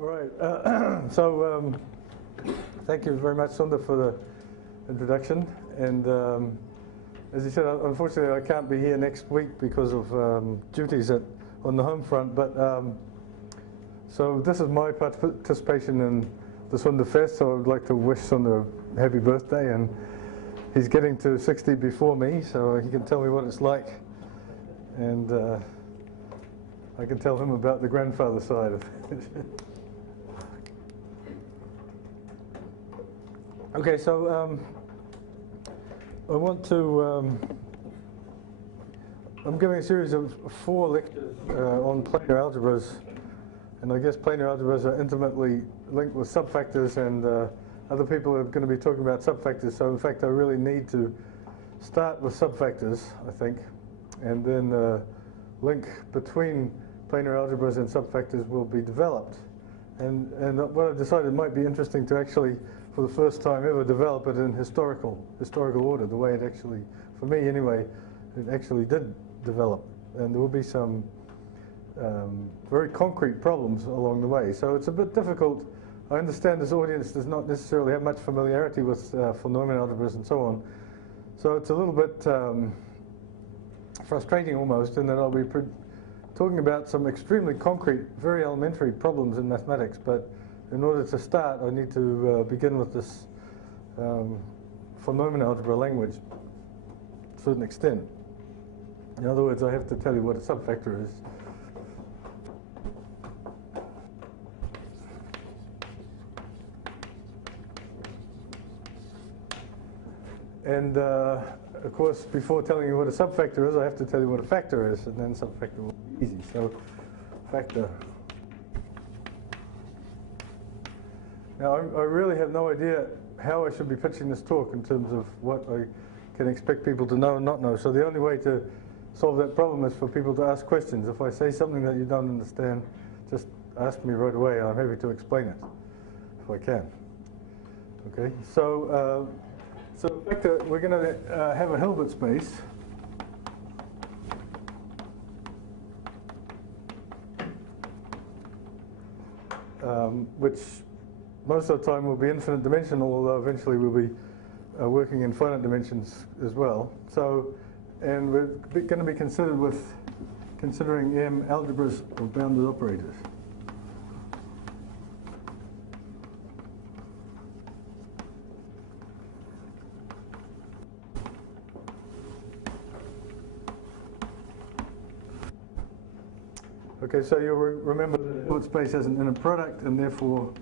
All right. Thank you very much, Sundar, for the introduction. And as you said, unfortunately, I can't be here next week because of duties on the home front. But so this is my participation in the Sundar Fest. So I would like to wish Sundar a happy birthday. And he's getting to 60 before me, so he can tell me what it's like. And I can tell him about the grandfather side of it. Okay, so I want to, I'm giving a series of 4 lectures on planar algebras, and I guess planar algebras are intimately linked with subfactors, and other people are going to be talking about subfactors, so in fact I really need to start with subfactors, I think, and then the link between planar algebras and subfactors will be developed. And what I decided might be interesting to actually, for the first time ever, develop it in historical order, the way it actually, for me anyway, it actually did develop. And there will be some very concrete problems along the way. So it's a bit difficult. I understand this audience does not necessarily have much familiarity with Von-Neumann algebras and so on. So it's a little bit frustrating almost in that I'll be talking about some extremely concrete, very elementary problems in mathematics, but in order to start, I need to begin with this Von-Neumann algebra language to a certain extent. In other words, I have to tell you what a subfactor is. And of course, before telling you what a subfactor is, I have to tell you what a factor is, and then subfactor will be easy. So, factor. Now, I really have no idea how I should be pitching this talk in terms of what I can expect people to know and not know. So the only way to solve that problem is for people to ask questions. If I say something that you don't understand, just ask me right away, and I'm happy to explain it, if I can. Okay, so factor, we're going to have a Hilbert space. Which most of the time will be infinite dimensional, although eventually we'll be working in finite dimensions as well. So, and we're going to be considering M algebras of bounded operators. Okay, so you'll remember that the Hilbert space has an inner product, and therefore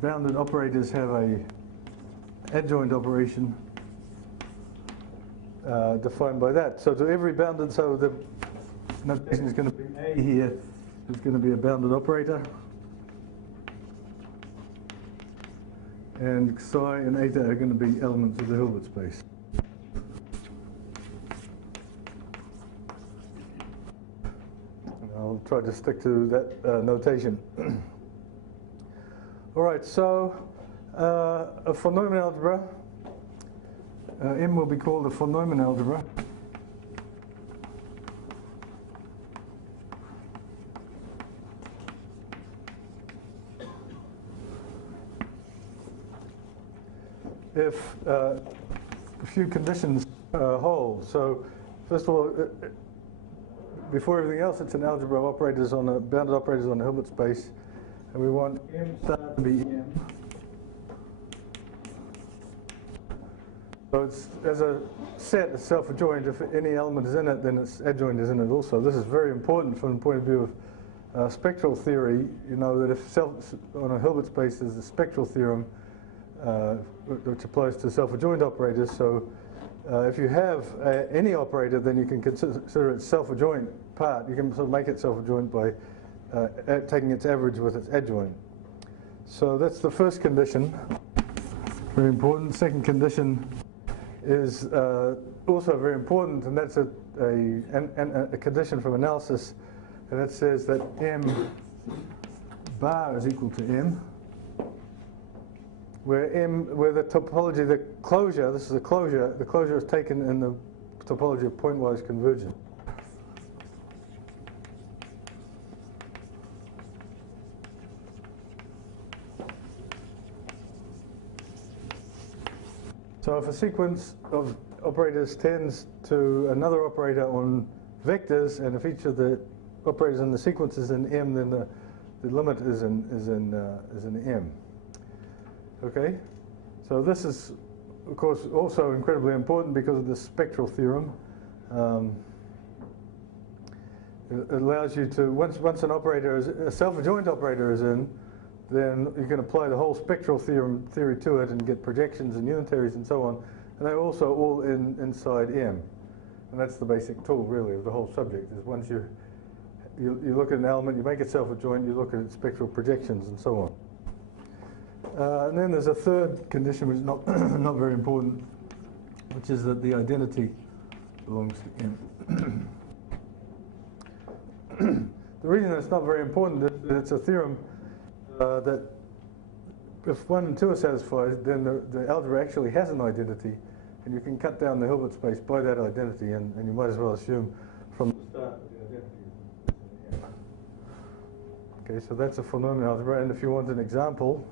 bounded operators have a adjoint operation defined by that. So to every bounded, so the notation is going to be A here is going to be a bounded operator, and psi and eta are going to be elements of the Hilbert space. I'll try to stick to that notation. All right, so a Von-Neumann algebra, M will be called a Von-Neumann algebra. If a few conditions hold. So first of all, before everything else, it's an algebra of operators on bounded operators on the Hilbert space, and we want M star to be M. So it's, as a set, it's self-adjoint. If any element is in it, then its adjoint is in it also. This is very important from the point of view of spectral theory. You know that if on a Hilbert space there's the spectral theorem, which applies to self-adjoint operators. So if you have any operator, then you can consider its self-adjoint part. You can sort of make it self-adjoint by taking its average with its adjoint. So that's the first condition, very important. Second condition is also very important, and that's a condition from analysis, and that says that M bar is equal to M, where the topology, the closure, this is a closure, the closure is taken in the topology of pointwise convergence. So if a sequence of operators tends to another operator on vectors, and if each of the operators in the sequence is in M, then the limit is in M. Okay? So this is, of course, also incredibly important because of the spectral theorem. It allows you to, once an operator is, a self-adjoint operator is in, then you can apply the whole spectral theory to it and get projections and unitaries and so on. And they're also all inside M. And that's the basic tool, really, of the whole subject, is once you look at an element, you make it self-adjoint, you look at its spectral projections and so on. And then there's a third condition which is not, not very important, which is that the identity belongs to M. The reason it's not very important is that it's a theorem that if 1 and 2 are satisfied, then the algebra actually has an identity, and you can cut down the Hilbert space by that identity, and you might as well assume from the start that the identity is M. Okay, so that's a phenomenon algebra, and if you want an example,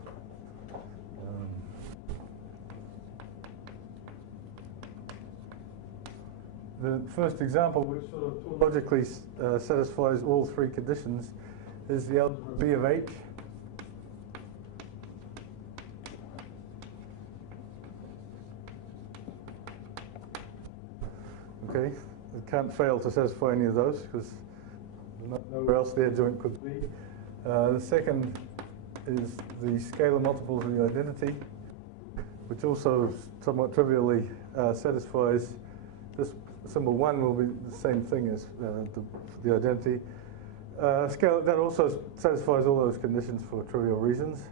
the first example, which sort of logically satisfies all three conditions, is the algebra B of H. Okay, it can't fail to satisfy any of those because nowhere else the adjoint could be. The second is the scalar multiples of the identity, which also somewhat trivially satisfies this. Symbol 1 will be the same thing as the identity. Scale, that also satisfies all those conditions for trivial reasons.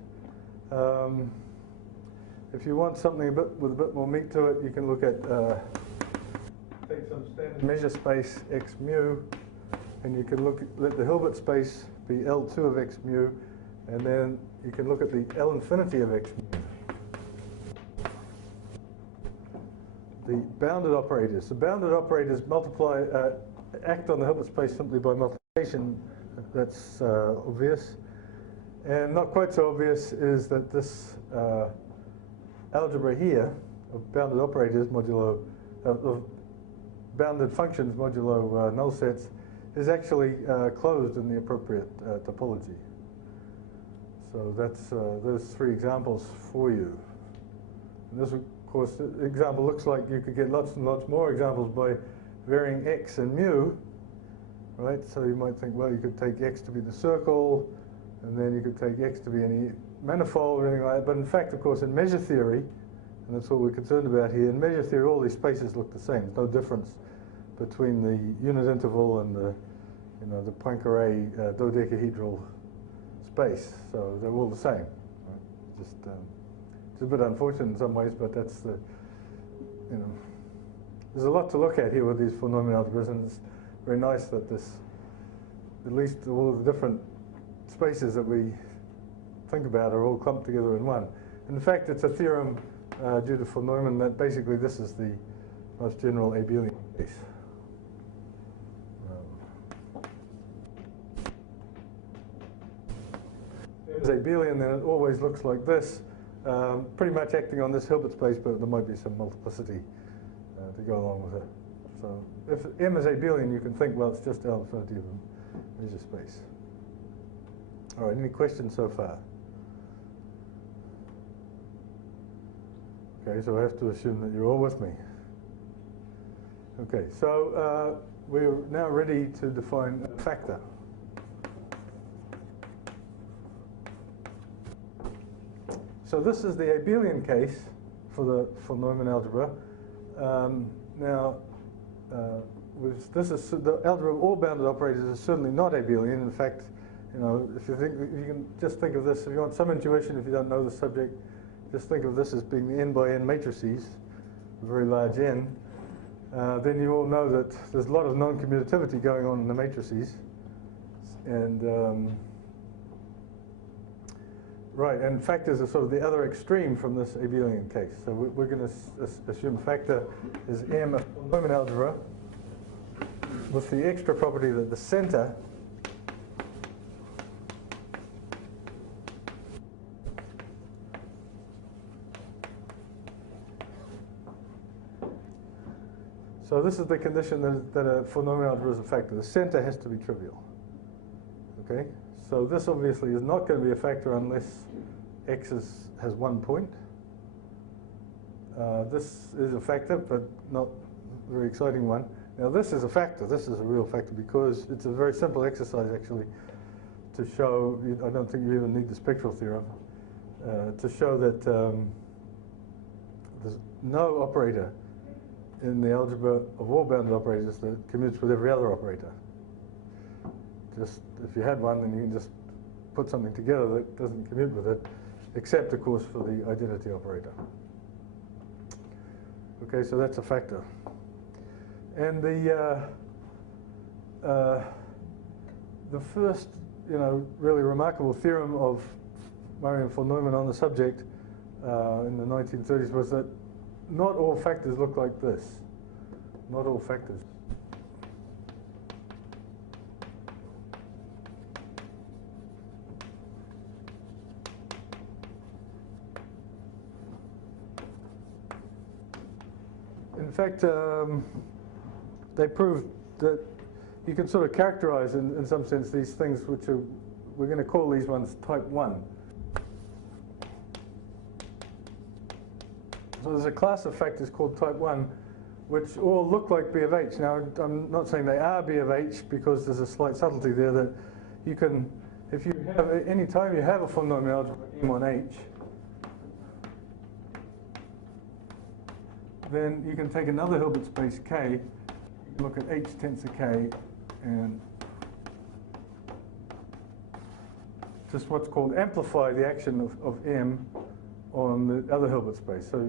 If you want something with a bit more meat to it, you can look at take some standard measure space x mu, and you can let the Hilbert space be L2 of x mu, and then you can look at the L infinity of x mu. The bounded operators. The bounded operators act on the Hilbert space simply by multiplication. That's obvious. And not quite so obvious is that this algebra here of bounded operators modulo, of bounded functions modulo null sets is actually closed in the appropriate topology. So that's those three examples for you. And this, of course, the example looks like you could get lots and lots more examples by varying x and mu, right? So you might think, well, you could take x to be the circle, and then you could take x to be any manifold or anything like that. But in fact, of course, in measure theory, and that's what we're concerned about here, in measure theory, all these spaces look the same. There's no difference between the unit interval and the, the Poincare dodecahedral space. So they're all the same. Right? Just it's a bit unfortunate in some ways, but that's the, there's a lot to look at here with these phenomenon algebras, and it's very nice that this, at least all of the different spaces that we think about are all clumped together in one. In fact, it's a theorem due to phenomenon that basically this is the most general abelian case. If it's abelian, then it always looks like this. Pretty much acting on this Hilbert space, but there might be some multiplicity to go along with it. So if M is abelian, you can think, well, it's just L infinity of a measure space. All right, any questions so far? Okay, so I have to assume that you're all with me. Okay, so we're now ready to define a factor. So this is the abelian case for the phenomenon algebra. This is the algebra of all bounded operators is certainly not abelian. In fact, if you can just think of this, if you want some intuition, if you don't know the subject, just think of this as being the n by n matrices, a very large n. Then you all know that there's a lot of non-commutativity going on in the matrices, and right, and factors are sort of the other extreme from this abelian case. So we're going to assume factor is M of phenomenon algebra with the extra property that the center So this is the condition that a polynomial algebra is a factor. The center has to be trivial. Okay? So this obviously is not going to be a factor unless x has 1 point. This is a factor, but not a very exciting one. Now this is a factor. This is a real factor because it's a very simple exercise actually to show, I don't think you even need the spectral theorem, to show that there's no operator in the algebra of all bounded operators that commutes with every other operator. Just if you had one, then you can just put something together that doesn't commute with it, except of course for the identity operator. Okay, so that's a factor. And the first, really remarkable theorem of Murray von Neumann on the subject in the 1930s was that not all factors look like this. Not all factors. In fact, they proved that you can sort of characterize in some sense these things which are, we're going to call these ones type 1. So there's a class of factors called type 1 which all look like B of H. Now I'm not saying they are B of H because there's a slight subtlety there that you can, if you have, any time you have a polynomial algebra M on H, then you can take another Hilbert space K, you can look at H tensor K and just what's called amplify the action of M on the other Hilbert space. So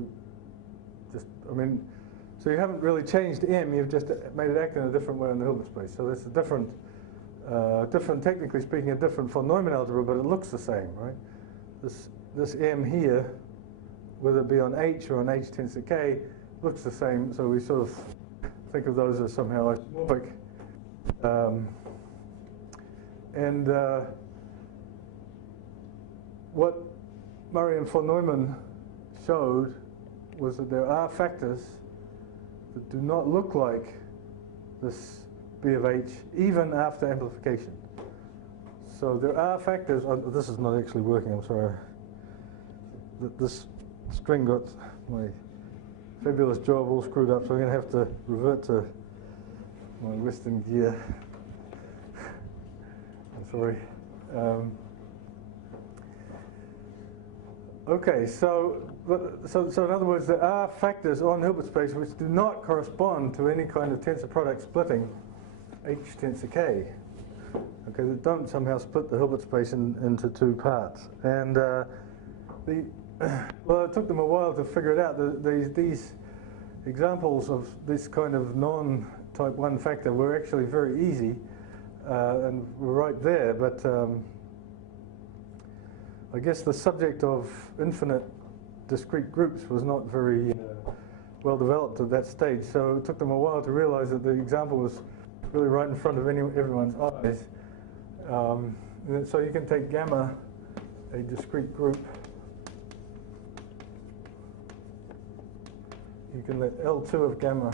so you haven't really changed M, you've just made it act in a different way on the Hilbert space. So that's a different, technically speaking, a different von Neumann algebra, but it looks the same, right? This M here, whether it be on H or on H tensor K, looks the same, so we sort of think of those as somehow isomorphic. What Murray and von Neumann showed was that there are factors that do not look like this B of H even after amplification. So there are factors, this is not actually working, I'm sorry. This string got my fabulous job all screwed up, so I'm going to have to revert to my Western gear. I'm sorry. Okay, so in other words, there are factors on Hilbert space which do not correspond to any kind of tensor product splitting H tensor K. Okay, that don't somehow split the Hilbert space into two parts. And well, it took them a while to figure it out. These examples of this kind of non-type 1 factor were actually very easy and were right there, but I guess the subject of infinite discrete groups was not very well developed at that stage, so it took them a while to realize that the example was really right in front of everyone's eyes. So you can take gamma, a discrete group. You can let L2 of gamma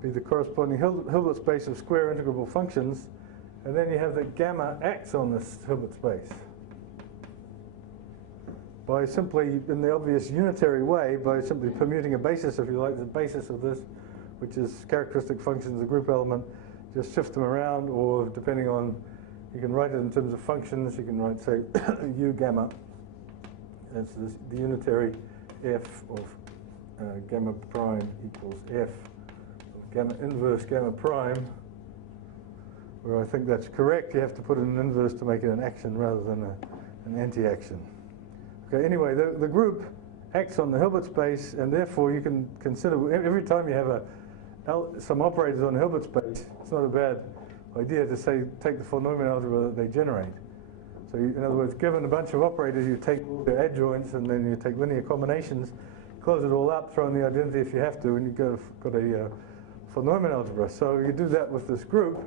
be the corresponding Hilbert space of square integrable functions, and then you have that gamma acts on this Hilbert space by simply, in the obvious unitary way, by simply permuting a basis, if you like, the basis of this, which is characteristic functions of the group element, just shift them around, or depending on, you can write it in terms of functions, you can write, say, U gamma, that's the unitary F of gamma prime equals F of gamma inverse gamma prime, where I think that's correct. You have to put in an inverse to make it an action rather than an anti-action. Okay, anyway, the group acts on the Hilbert space, and therefore you can consider, every time you have some operators on the Hilbert space, it's not a bad idea to say, take the von Neumann algebra that they generate. So in other words, given a bunch of operators, you take their adjoints, and then you take linear combinations, close it all up, throw in the identity if you have to, and you've got a von Neumann algebra. So you do that with this group,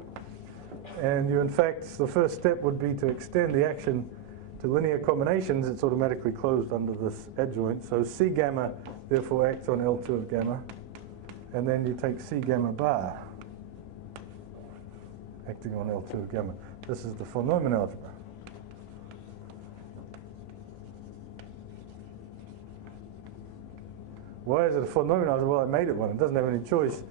and you, in fact, the first step would be to extend the action to linear combinations. It's automatically closed under this adjoint. So C gamma therefore acts on L2 of gamma, and then you take C gamma bar acting on L2 gamma. This is the von Neumann algebra. Why is it a von Neumann algebra? Well, I made it one. It doesn't have any choice.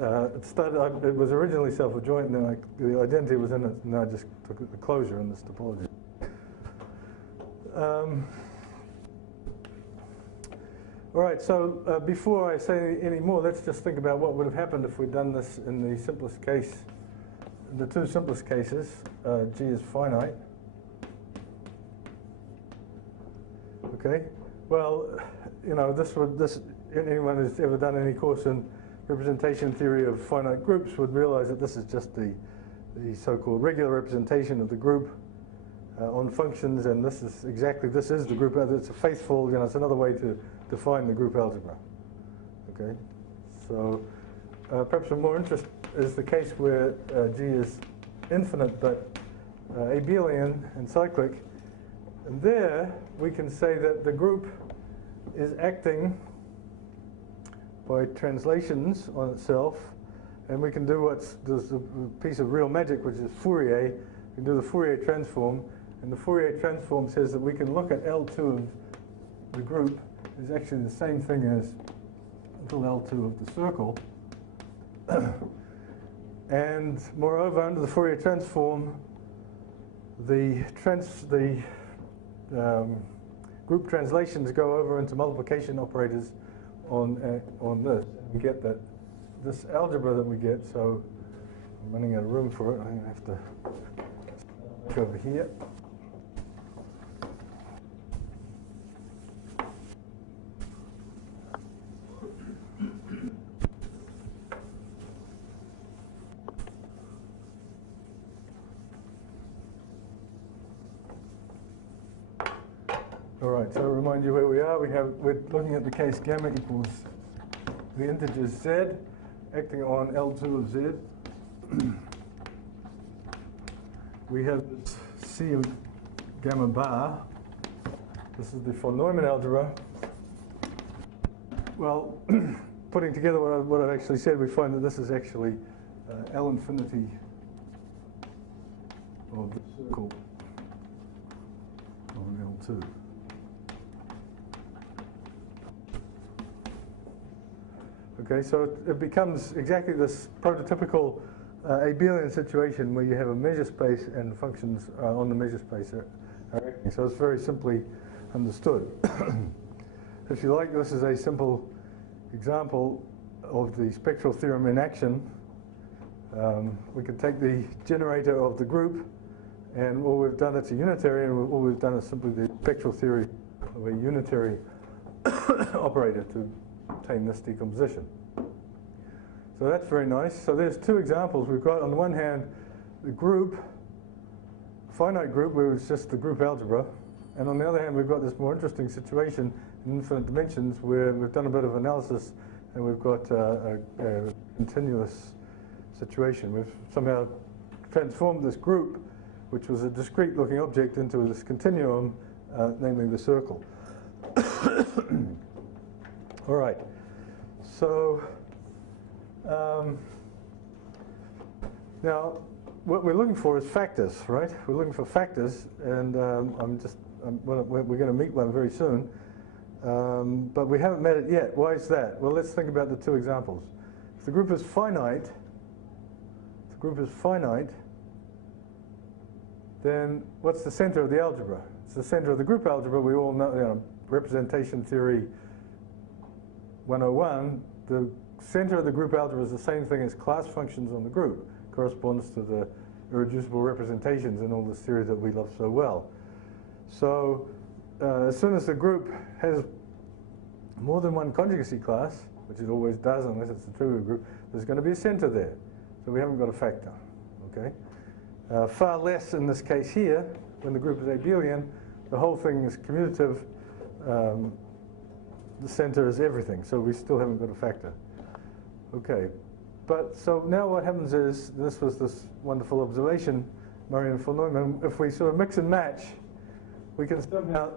It was originally self-adjoint, and then the identity was in it, and I just took the closure in this topology. All right, so before I say any more, let's just think about what would have happened if we'd done this in the simplest case, the two simplest cases. G is finite. Okay, well, you know, anyone who's ever done any course in representation theory of finite groups would realize that this is just the so-called regular representation of the group on functions, and this is the group. It's a faithful, you know, it's another way to define the group algebra. Okay, so perhaps of more interest is the case where G is infinite but abelian and cyclic, and there we can say that the group is acting by translations on itself, and we can do there's a piece of real magic, which is Fourier. We can do the Fourier transform, and the Fourier transform says that we can look at L2 of the group is actually the same thing as little L2 of the circle. And moreover, under the Fourier transform, the group translations go over into multiplication operators on this. We get that this algebra that we get. So I'm running out of room for it. I'm going to have to go over here. All right, so to remind you where we are, we're looking at the case gamma equals the integer z acting on L2 of z. We have this C of gamma bar. This is the von Neumann algebra. Well, putting together what I've actually said, we find that this is actually L infinity of the circle of an L2. Okay, so it becomes exactly this prototypical abelian situation where you have a measure space and functions on the measure space are acting. So it's very simply understood. If you like, this is a simple example of the spectral theorem in action. We could take the generator of the group, and all we've done, it's a unitary, and all we've done is simply the spectral theory of a unitary operator to obtain this decomposition. So that's very nice. So there's two examples. We've got, on the one hand, the group, finite group, where it's just the group algebra. And on the other hand, we've got this more interesting situation in infinite dimensions where we've done a bit of analysis and we've got a continuous situation. We've somehow transformed this group, which was a discrete looking object, into this continuum, namely the circle. All right. So now what we're looking for is factors, right? We're looking for factors, and we're going to meet one very soon, but we haven't met it yet. Why is that? Well, let's think about the two examples. If the group is finite, then what's the center of the algebra? It's the center of the group algebra. We all know, you know, representation theory 101, the center of the group algebra is the same thing as class functions on the group. Corresponds to the irreducible representations in all this theory that we love so well. So as soon as the group has more than one conjugacy class, which it always does unless it's a trivial group, there's going to be a center there. So we haven't got a factor. Okay? Far less in this case here, when the group is abelian, the whole thing is commutative. The center is everything, so we still haven't got a factor. Okay, but so now what happens is, this was this wonderful observation, Murray and von Neumann, if we sort of mix and match, we can somehow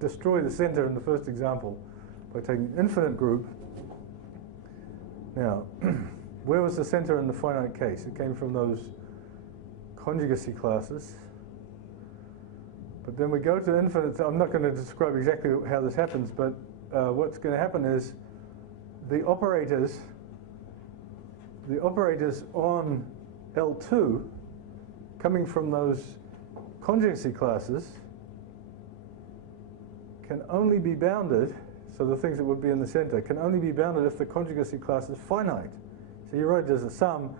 destroy the center in the first example by taking an infinite group Now, where was the center in the finite case? It came from those conjugacy classes. But then we go to infinite. I'm not going to describe exactly how this happens, but what's going to happen is the operators on L2 coming from those conjugacy classes can only be bounded, so the things that would be in the center can only be bounded if the conjugacy class is finite. So you write there's a sum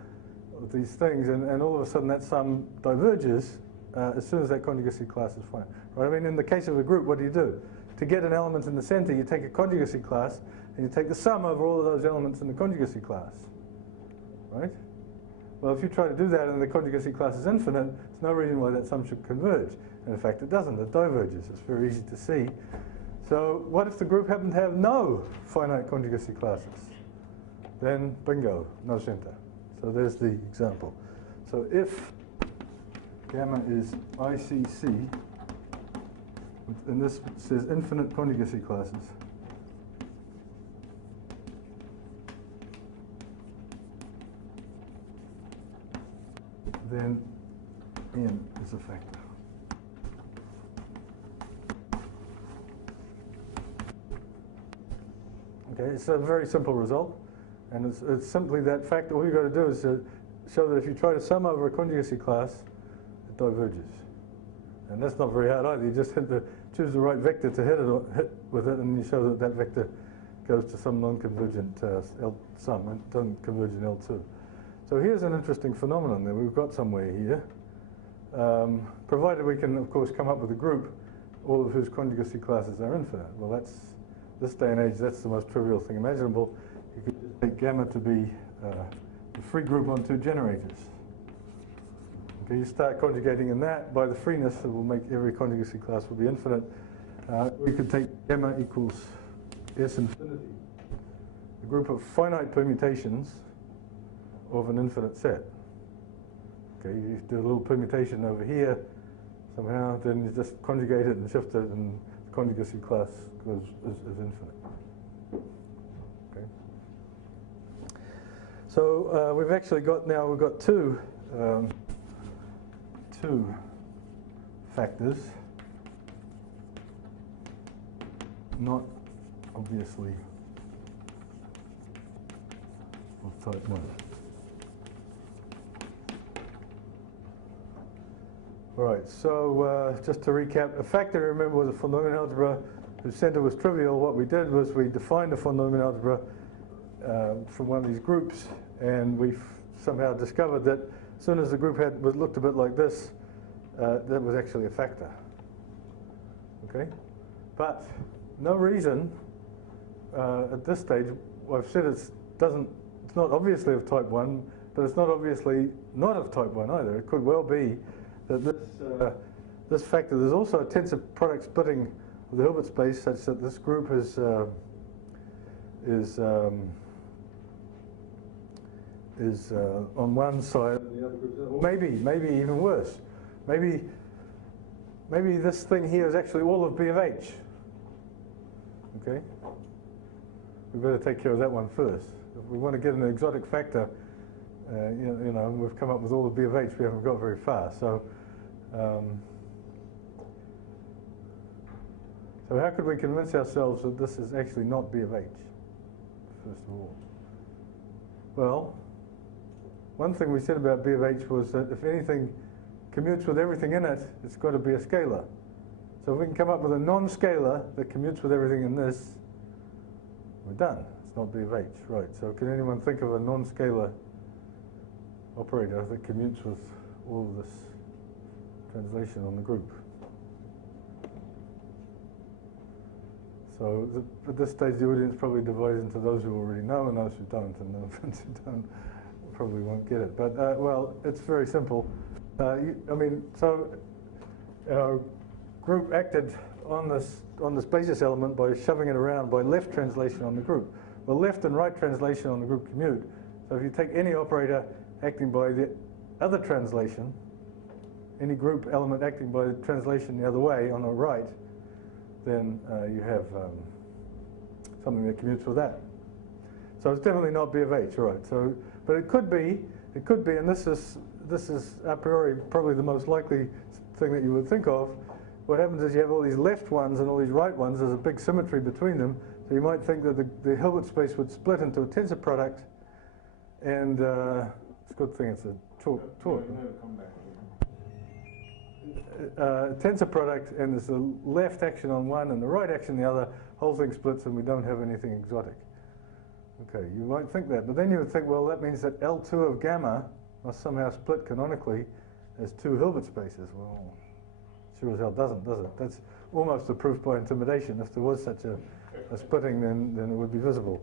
of these things, and all of a sudden that sum diverges as soon as that conjugacy class is finite. Right? I mean, in the case of a group, what do? To get an element in the center, you take a conjugacy class, and you take the sum over all of those elements in the conjugacy class. Right? Well, if you try to do that and the conjugacy class is infinite, there's no reason why that sum should converge. And in fact, it doesn't. It diverges. It's very easy to see. So what if the group happened to have no finite conjugacy classes? Then, bingo, no center. So there's the example. So if gamma is ICC, and this says infinite conjugacy classes, then n is a factor. Okay, it's a very simple result, and it's simply that factor. All you've got to do is show that if you try to sum over a conjugacy class, it diverges. And that's not very hard either. You just choose the right vector to hit with it, and you show that that vector goes to some non-convergent sum, and doesn't converge in L2. So here's an interesting phenomenon that we've got somewhere here. Provided we can, of course, come up with a group, all of whose conjugacy classes are infinite. Well, that's, this day and age, that's the most trivial thing imaginable. You could just take gamma to be the free group on two generators. Okay, you start conjugating in that. By the freeness, it will make every conjugacy class will be infinite. We could take gamma equals S infinity, a group of finite permutations of an infinite set. Okay, you do a little permutation over here somehow, then you just conjugate it and shift it, and the conjugacy class is infinite. Okay. So we've actually got now, we've got two factors, not obviously of type 1. All right, so just to recap, a factor, remember, was a von Neumann algebra whose center was trivial. What we did was we defined a von Neumann algebra from one of these groups, and we somehow discovered that as soon as the group looked a bit like this, that was actually a factor. Okay, but no reason at this stage. Well, I've said it's not obviously of type 1, but it's not obviously not of type 1 either. It could well be that this factor, there's also a tensor product splitting of the Hilbert space such that this group is on one side and the other group is, or maybe even worse. Maybe this thing here is actually all of B of H. Okay? We better take care of that one first. If we want to get an exotic factor, you know, we've come up with all of B of H, we haven't got very far. So how could we convince ourselves that this is actually not B of H, first of all? Well, one thing we said about B of H was that if anything commutes with everything in it, it's got to be a scalar. So if we can come up with a non-scalar that commutes with everything in this, we're done. It's not B of H, right? So can anyone think of a non-scalar operator that commutes with all of this translation on the group? So at this stage, the audience probably divides into those who already know and those who don't, and those who don't probably won't get it. But well, it's very simple. I mean, so our group acted on this basis element by shoving it around by left translation on the group. Well, left and right translation on the group commute. So if you take any operator acting by the other translation, any group element acting by the translation the other way on the right, then you have something that commutes with that. So it's definitely not B of H, right? So, but it could be, and this is a priori probably the most likely thing that you would think of. What happens is you have all these left ones and all these right ones. There's a big symmetry between them. So you might think that the Hilbert space would split into a tensor product, and it's a good thing it's a taught. Tensor product, and there's the left action on one and the right action on the other. Whole thing splits, and we don't have anything exotic. Okay, you might think that, but then you would think, well, that means that L2 of gamma must somehow split canonically as two Hilbert spaces. Well, sure as hell doesn't, does it? That's almost a proof by intimidation. If there was such a splitting, then it would be visible.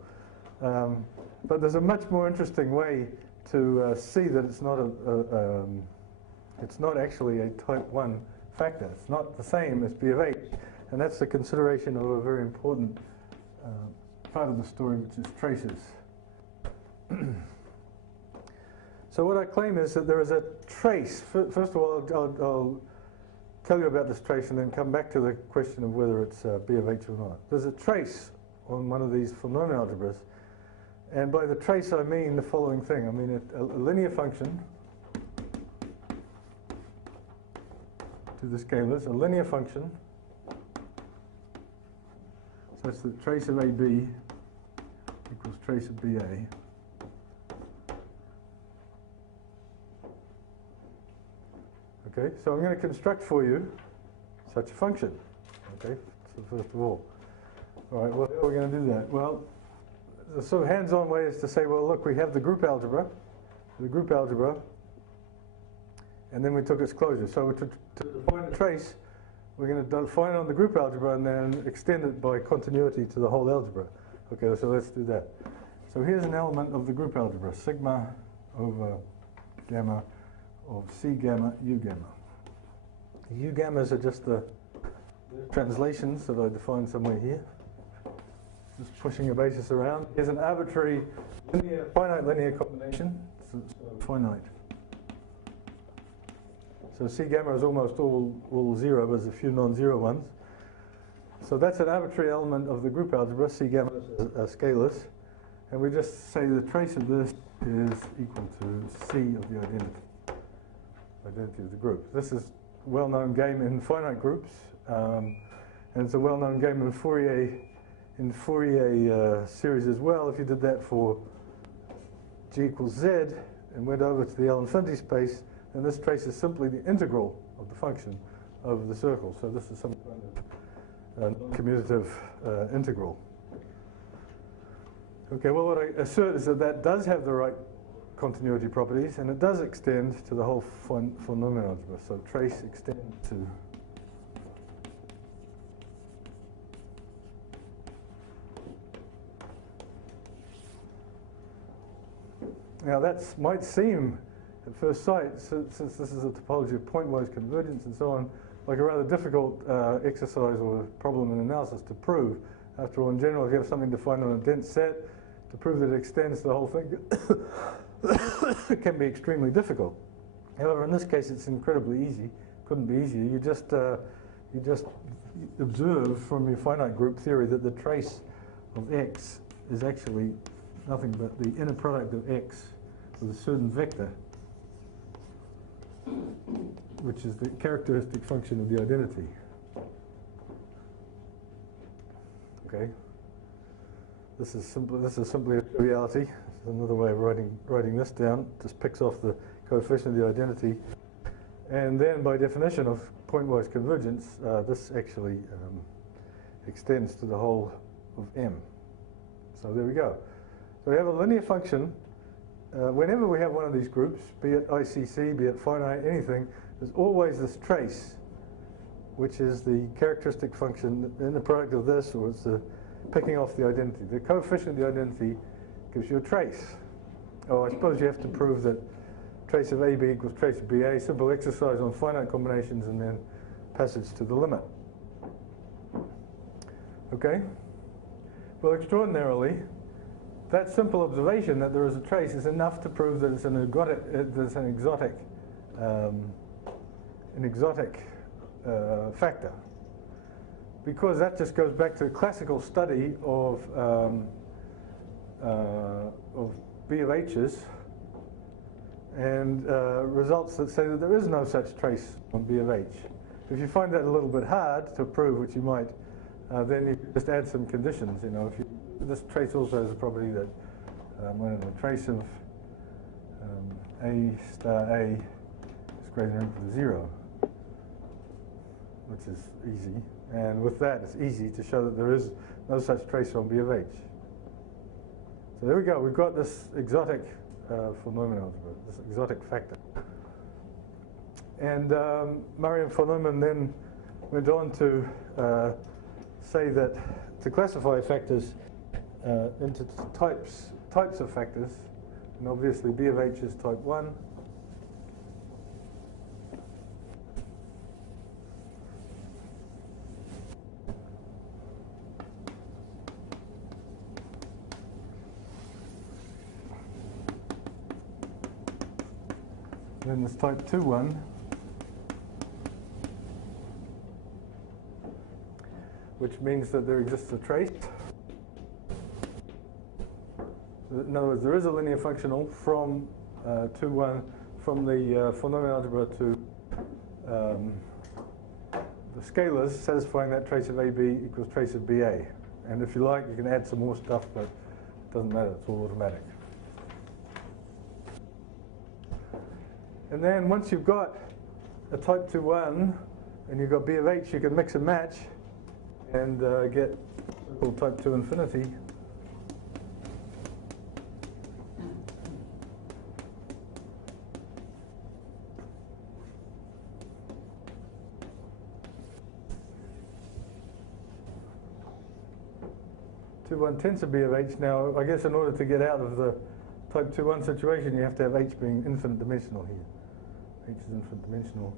But there's a much more interesting way to see that it's not actually a type 1 factor. It's not the same as B of H, and that's the consideration of a very important part of the story, which is traces. So what I claim is that there is a trace. First of all, I'll tell you about this trace and then come back to the question of whether it's B of H or not. There's a trace on one of these Finiteness algebras, and by the trace I mean the following thing. I mean a linear function to the scalars, a linear function such that trace of AB equals trace of BA. Okay, so I'm going to construct for you such a function. Okay, so first of all, right, well, how are we going to do that? Well, the sort of hands-on way is to say, well, look, we have the group algebra, and then we took its closure. So to define a trace, we're going to define it on the group algebra and then extend it by continuity to the whole algebra. Okay, so let's do that. So here's an element of the group algebra, sigma over gamma of C gamma, U gamma. The U gammas are just the translations that I defined somewhere here. Just pushing a basis around. Here's an arbitrary finite linear combination. So finite. So C gamma is almost all zero, but there's a few non-zero ones. So that's an arbitrary element of the group algebra. C gamma is scalars. And we just say the trace of this is equal to C of the identity of the group. This is a well-known game in finite groups, and it's a well-known game in Fourier series as well. If you did that for G equals Z and went over to the L infinity space, then this trace is simply the integral of the function over the circle. So this is some kind of commutative integral. Okay, well, what I assert is that that does have the right continuity properties, and it does extend to the whole Finiteness algebra. So trace extends to now that might seem at first sight, since this is a topology of pointwise convergence and so on, like a rather difficult exercise or problem in analysis to prove. After all, in general, if you have something defined on a dense set, to prove that it extends to the whole thing it can be extremely difficult. However, in this case, it's incredibly easy. Couldn't be easier. You just observe from your finite group theory that the trace of x is actually nothing but the inner product of x with a certain vector, which is the characteristic function of the identity. Okay. This is simply a triviality. This is another way of writing this down. Just picks off the coefficient of the identity, and then by definition of pointwise convergence, this actually extends to the whole of M. So there we go. So we have a linear function. Whenever we have one of these groups, be it ICC, be it finite, anything, there's always this trace, which is the characteristic function in the product of this, or it's the picking off the identity. The coefficient of the identity gives you a trace. Oh, I suppose you have to prove that trace of AB equals trace of BA, simple exercise on finite combinations, and then passage to the limit. Okay? Well, extraordinarily, that simple observation that there is a trace is enough to prove that it's an exotic factor, because that just goes back to the classical study of of B of H's, and results that say that there is no such trace on B of H. If you find that a little bit hard to prove, which you might, then you can just add some conditions. You know, if you, this trace also has a property that the trace of A star A is greater than or equal to 0, which is easy. And with that, it's easy to show that there is no such trace on B of H. So there we go. We've got this exotic von Neumann algebra, this exotic factor. And Murray and von Neumann then went on to say that to classify factors into types of factors, and obviously B of H is type 1. Then there's type 2-1, which means that there exists a trace. In other words, there is a linear functional from 2-1, from the von Neumann algebra to the scalars satisfying that trace of AB equals trace of BA. And if you like, you can add some more stuff, but it doesn't matter, it's all automatic. And then once you've got a type 2-1 and you've got B of H, you can mix and match and get so-called type 2 infinity. Tensor B of H. Now, I guess in order to get out of the type 2-1 situation, you have to have H being infinite dimensional here. H is infinite dimensional.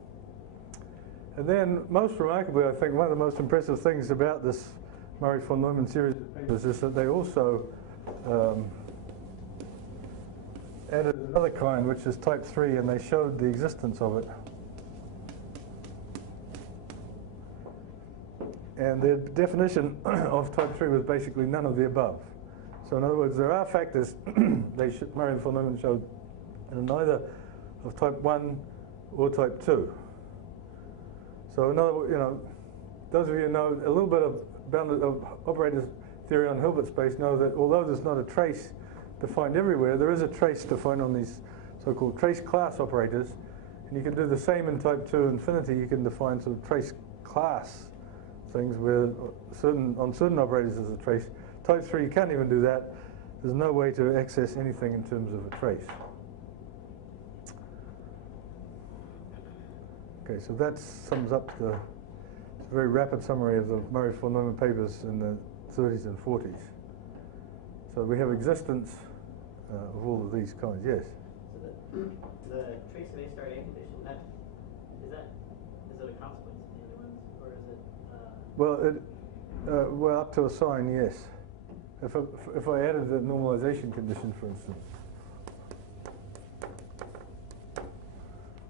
And then, most remarkably, I think one of the most impressive things about this Murray von Neumann series of papers is that they also added another kind, which is type 3, and they showed the existence of it. And the definition of type 3 was basically none of the above. So in other words, there are factors Murray and von Neumann showed that are neither of type 1 or type 2. So in other words, you know, those of you who know a little bit of bounded operators theory on Hilbert space know that although there's not a trace defined everywhere, there is a trace defined on these so-called trace class operators. And you can do the same in type 2 infinity. You can define sort of trace class things where on certain operators there's a trace. Type 3, you can't even do that. There's no way to access anything in terms of a trace. Okay, so that sums up the very rapid summary of the Murray von Neumann papers in the 30s and 40s. So we have existence of all of these kinds, yes? So the trace of A star A condition, is it a consequence of the other ones, or is it? Well, well, up to a sign, yes. If I added the normalization condition, for instance,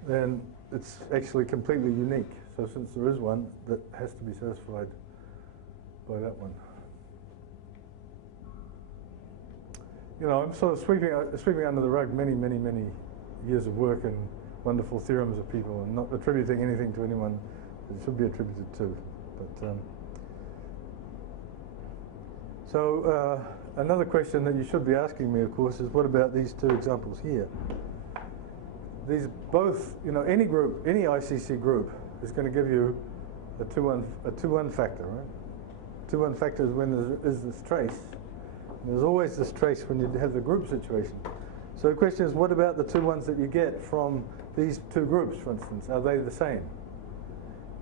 then it's actually completely unique. So since there is one, that has to be satisfied by that one. You know, I'm sort of sweeping under the rug many years of work and wonderful theorems of people, and not attributing anything to anyone that it should be attributed to. But so another question that you should be asking me, of course, is what about these two examples here? These both, you know, any group, any ICC group is going to give you a 2-1 factor, right? 2-1 factor is when there is this trace. There's always this trace when you have the group situation. So the question is, what about the 2-1s that you get from these two groups, for instance? Are they the same?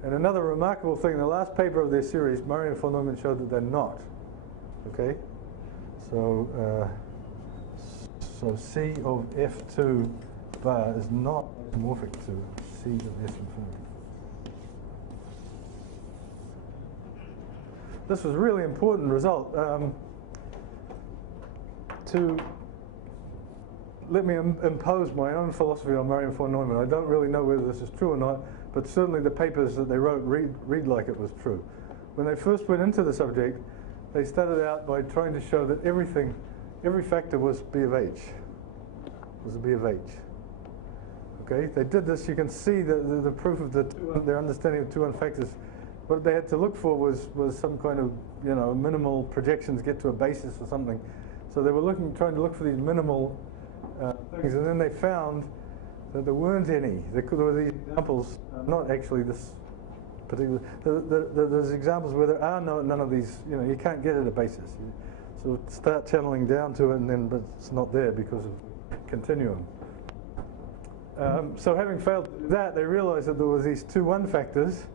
And another remarkable thing, in the last paper of their series, Murray and von Neumann showed that they're not. Okay? So, so C of F2 bar is not isomorphic to C of S infinity. This was a really important result. To let me impose my own philosophy on Murray and von Neumann. I don't really know whether this is true or not, but certainly the papers that they wrote read like it was true. When they first went into the subject, they started out by trying to show that everything every factor was B of H, was a B of H. Okay, they did this. You can see the proof of their understanding of 2-1 factors. What they had to look for was some kind of, you know, minimal projections get to a basis or something. So they were trying to look for these minimal things, and then they found that there weren't any. There were these examples, not actually this particular. There's examples where there are none of these. You know, you can't get at a basis. You sort of start channeling down to it, and then but it's not there because of continuum. So having failed to do that, they realized that there were these 2-1 factors,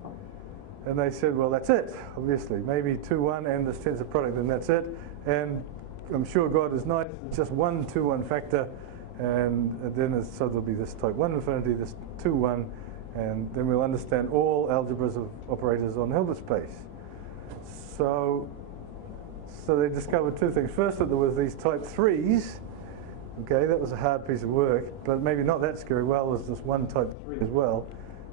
and they said, well, that's it, obviously. Maybe 2-1 and this tensor product, and that's it. And I'm sure God is nice, it's just one 2-1 factor, and then so there'll be this type 1 infinity, this 2-1, and then we'll understand all algebras of operators on Hilbert space. So they discovered two things. First, that there was these type 3s. Okay, that was a hard piece of work, but maybe not that scary. Well, there's this one type 3 as well.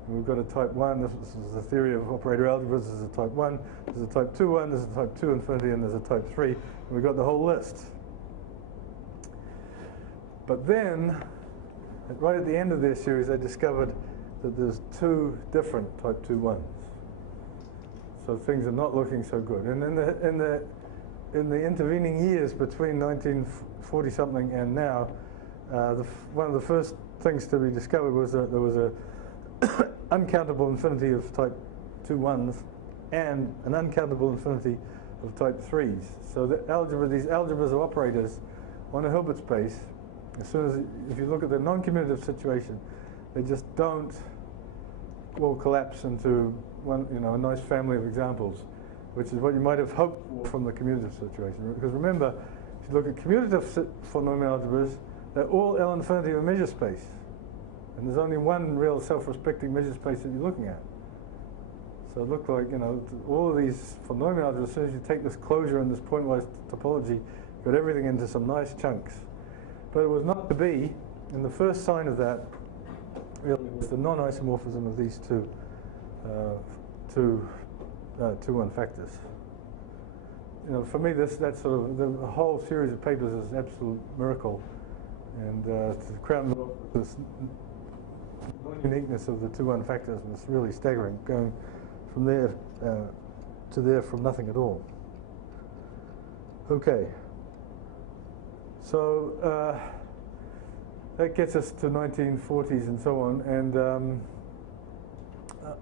And we've got a type 1, this is the theory of operator algebras, there's a type 1, there's a type 2-1, there's a type 2 infinity, and there's a type 3. And we've got the whole list. But then, right at the end of their series, they discovered that there's 2 different type 2-1s. So things are not looking so good. And in the intervening years between 1940-something and now, one of the first things to be discovered was that there was a uncountable infinity of type 2-1s and an uncountable infinity of type 3s. So these algebras of operators on a Hilbert space, as soon as, if you look at the non-commutative situation, they just don't all collapse into one, you know, a nice family of examples, which is what you might have hoped for from the commutative situation. Because remember, if you look at commutative polynomial algebras, they're all L infinity of a measure space. And there's only one real self-respecting measure space that you're looking at. So it looked like, you know, all of these polynomial algebras, as soon as you take this closure and this pointwise topology, you got everything into some nice chunks. But it was not to be, and the first sign of that really was the non-isomorphism of these two 2-1 factors. You know, for me, that's sort of the whole series of papers is an absolute miracle, and to crown it off with this non-uniqueness of the 2-1 factors was really staggering, going from there to there from nothing at all. Okay, so that gets us to 1940s and so on, and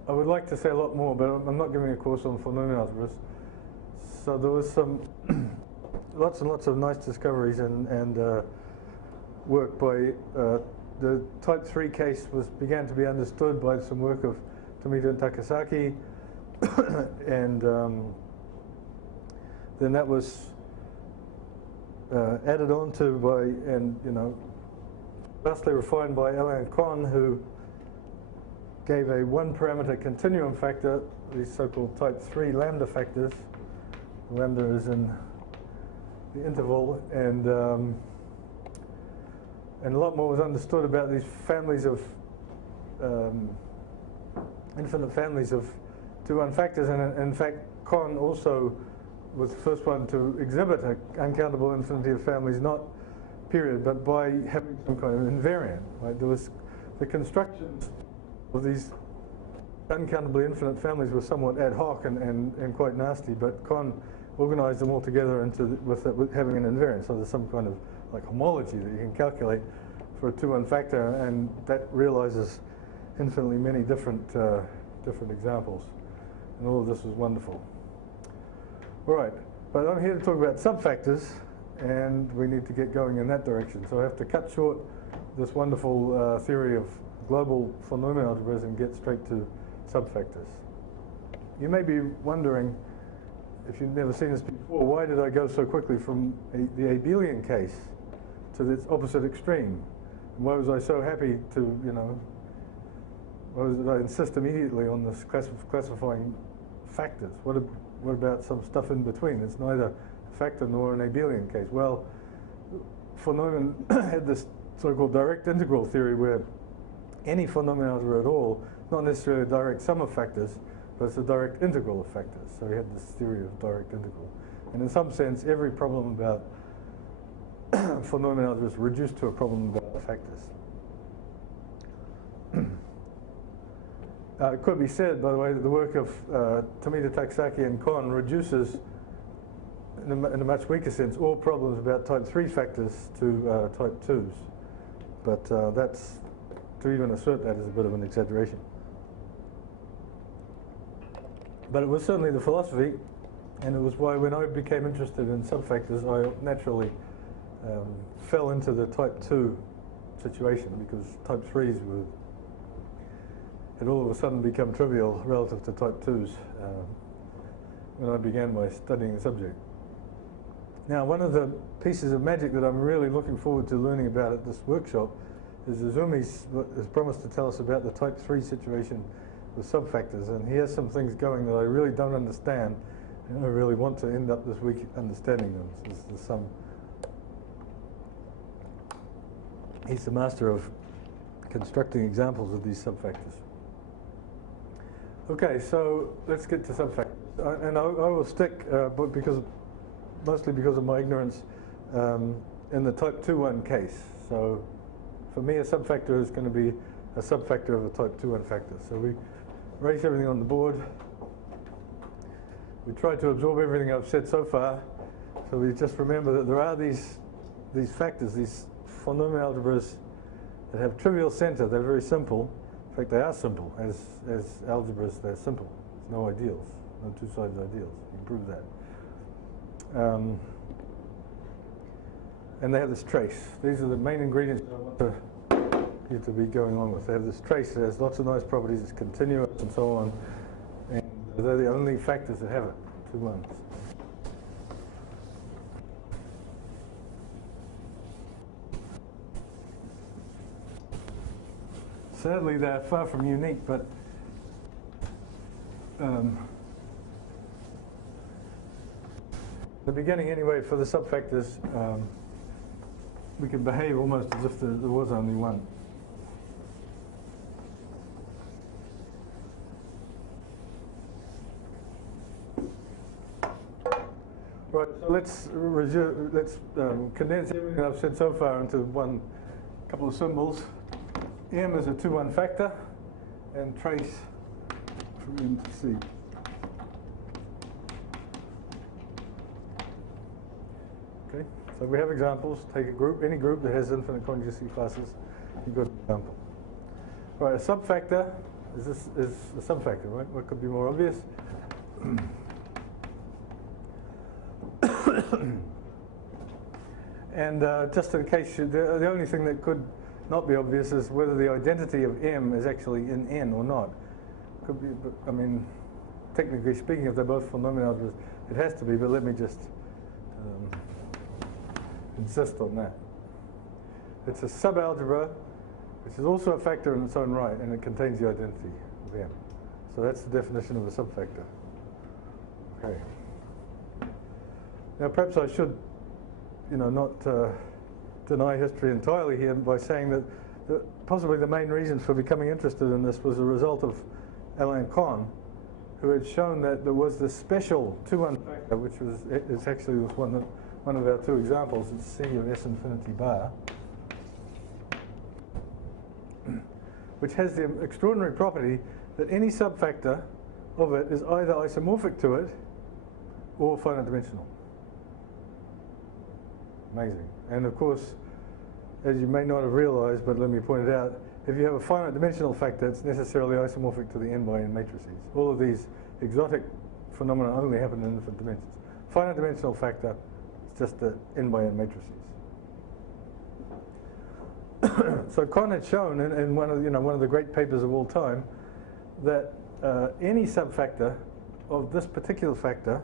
I would like to say a lot more, but I'm not giving a course on polynomial algebras. So there was some lots and lots of nice discoveries and work by the type 3 case began to be understood by some work of Tomita and Takasaki, and then that was added on to by, and you know, vastly refined by Alain Kohn, who gave a 1-parameter continuum factor, these so-called type 3 lambda factors. Lambda is in the interval, and a lot more was understood about these families of infinite families of 2-1 factors, and in fact Kohn also was the first one to exhibit an uncountable infinity of families, not period, but by having some kind of invariant. Right? There was the constructions of these uncountably infinite families were somewhat ad hoc and quite nasty, but Kohn organized them all together into with having an invariant. So there's some kind of like homology that you can calculate for a 2-1 factor, and that realizes infinitely many different examples. And all of this was wonderful. All right, but I'm here to talk about subfactors, and we need to get going in that direction. So I have to cut short this wonderful theory of global polynomial algebras and get straight to subfactors. You may be wondering, if you've never seen this before, why did I go so quickly from the abelian case to this opposite extreme? And why was I so happy to, you know, why did I insist immediately on this classifying factors? What about some stuff in between? It's neither a factor nor an abelian case. Well, von Neumann had this so-called direct integral theory where any polynomial algebra at all, not necessarily a direct sum of factors, but it's a direct integral of factors. So he had this theory of direct integral. And in some sense, every problem about polynomial algebras reduced to a problem about factors. It could be said, by the way, that the work of Tomita, Takasaki, and Kohn reduces, in a much weaker sense, all problems about type 3 factors to type 2s. But that's, to even assert that is a bit of an exaggeration. But it was certainly the philosophy, and it was why when I became interested in subfactors, I naturally fell into the type 2 situation, because type 3s had all of a sudden become trivial relative to type 2s when I began my studying the subject. Now, one of the pieces of magic that I'm really looking forward to learning about at this workshop is Izumi has promised to tell us about the type 3 situation with subfactors, and he has some things going that I really don't understand, and I really want to end up this week understanding them. So he's the master of constructing examples of these subfactors. Okay, so let's get to subfactors. And I will stick, mostly because of my ignorance, in the type 2-1 case. So for me, a subfactor is going to be a subfactor of a type 2-1 factor. So we erase everything on the board. We try to absorb everything I've said so far. So we just remember that there are these factors, these polynomial algebras that have trivial center. They're very simple. In fact, they are simple. As algebras, they're simple. There's no ideals, no two-sided ideals. You can prove that. And they have this trace. These are the main ingredients that I want you to be going on with. They have this trace. It has lots of nice properties. It's continuous and so on. And they're the only factors that have it, 2-1s. Sadly, they're far from unique, but the beginning anyway for the subfactors, we can behave almost as if there was only one. Right, so let's condense everything I've said so far into couple of symbols. M is a 2-1 factor, and trace from M to C. Okay, so we have examples. Take a group, any group that has infinite conjugacy classes, you've got an example. Right, a subfactor is a subfactor, right? What could be more obvious? And just in case, the only thing that could not be obvious is whether the identity of M is actually in N or not. Could be, I mean, technically speaking, if they're both polynomial algebras, it has to be, but let me just insist on that. It's a subalgebra, which is also a factor in its own right, and it contains the identity of M. So that's the definition of a subfactor. Okay. Now, perhaps I should, not deny history entirely here by saying that possibly the main reason for becoming interested in this was a result of Alain Kohn, who had shown that there was this special 2-1 factor, which was actually one of our two examples. It's C of S infinity bar, which has the extraordinary property that any subfactor of it is either isomorphic to it or finite dimensional. Amazing. And of course, as you may not have realized, but let me point it out, if you have a finite dimensional factor, it's necessarily isomorphic to the n by n matrices. All of these exotic phenomena only happen in infinite dimensions. Finite dimensional factor, it's just the n by n matrices. So Kohn had shown in one of the great papers of all time that any subfactor of this particular factor,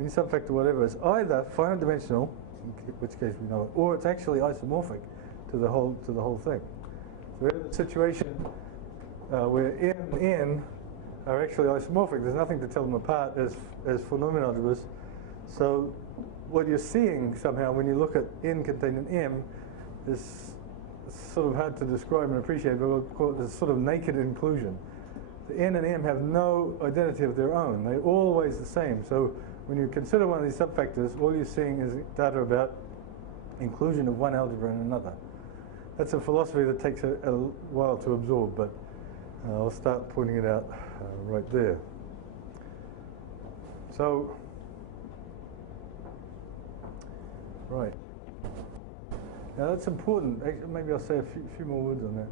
any subfactor whatever, is either finite dimensional, in which case we know it, or it's actually isomorphic to the whole thing. So we have a situation where M and N are actually isomorphic. There's nothing to tell them apart as polynomial algebras. So what you're seeing somehow when you look at N contained in M is sort of hard to describe and appreciate, but we'll call it this sort of naked inclusion. The N and M have no identity of their own. They're always the same. So when you consider one of these subfactors, all you're seeing is data about inclusion of one algebra in another. That's a philosophy that takes a while to absorb, but I'll start pointing it out right there. So, right. Now that's important. Actually, maybe I'll say a few more words on that.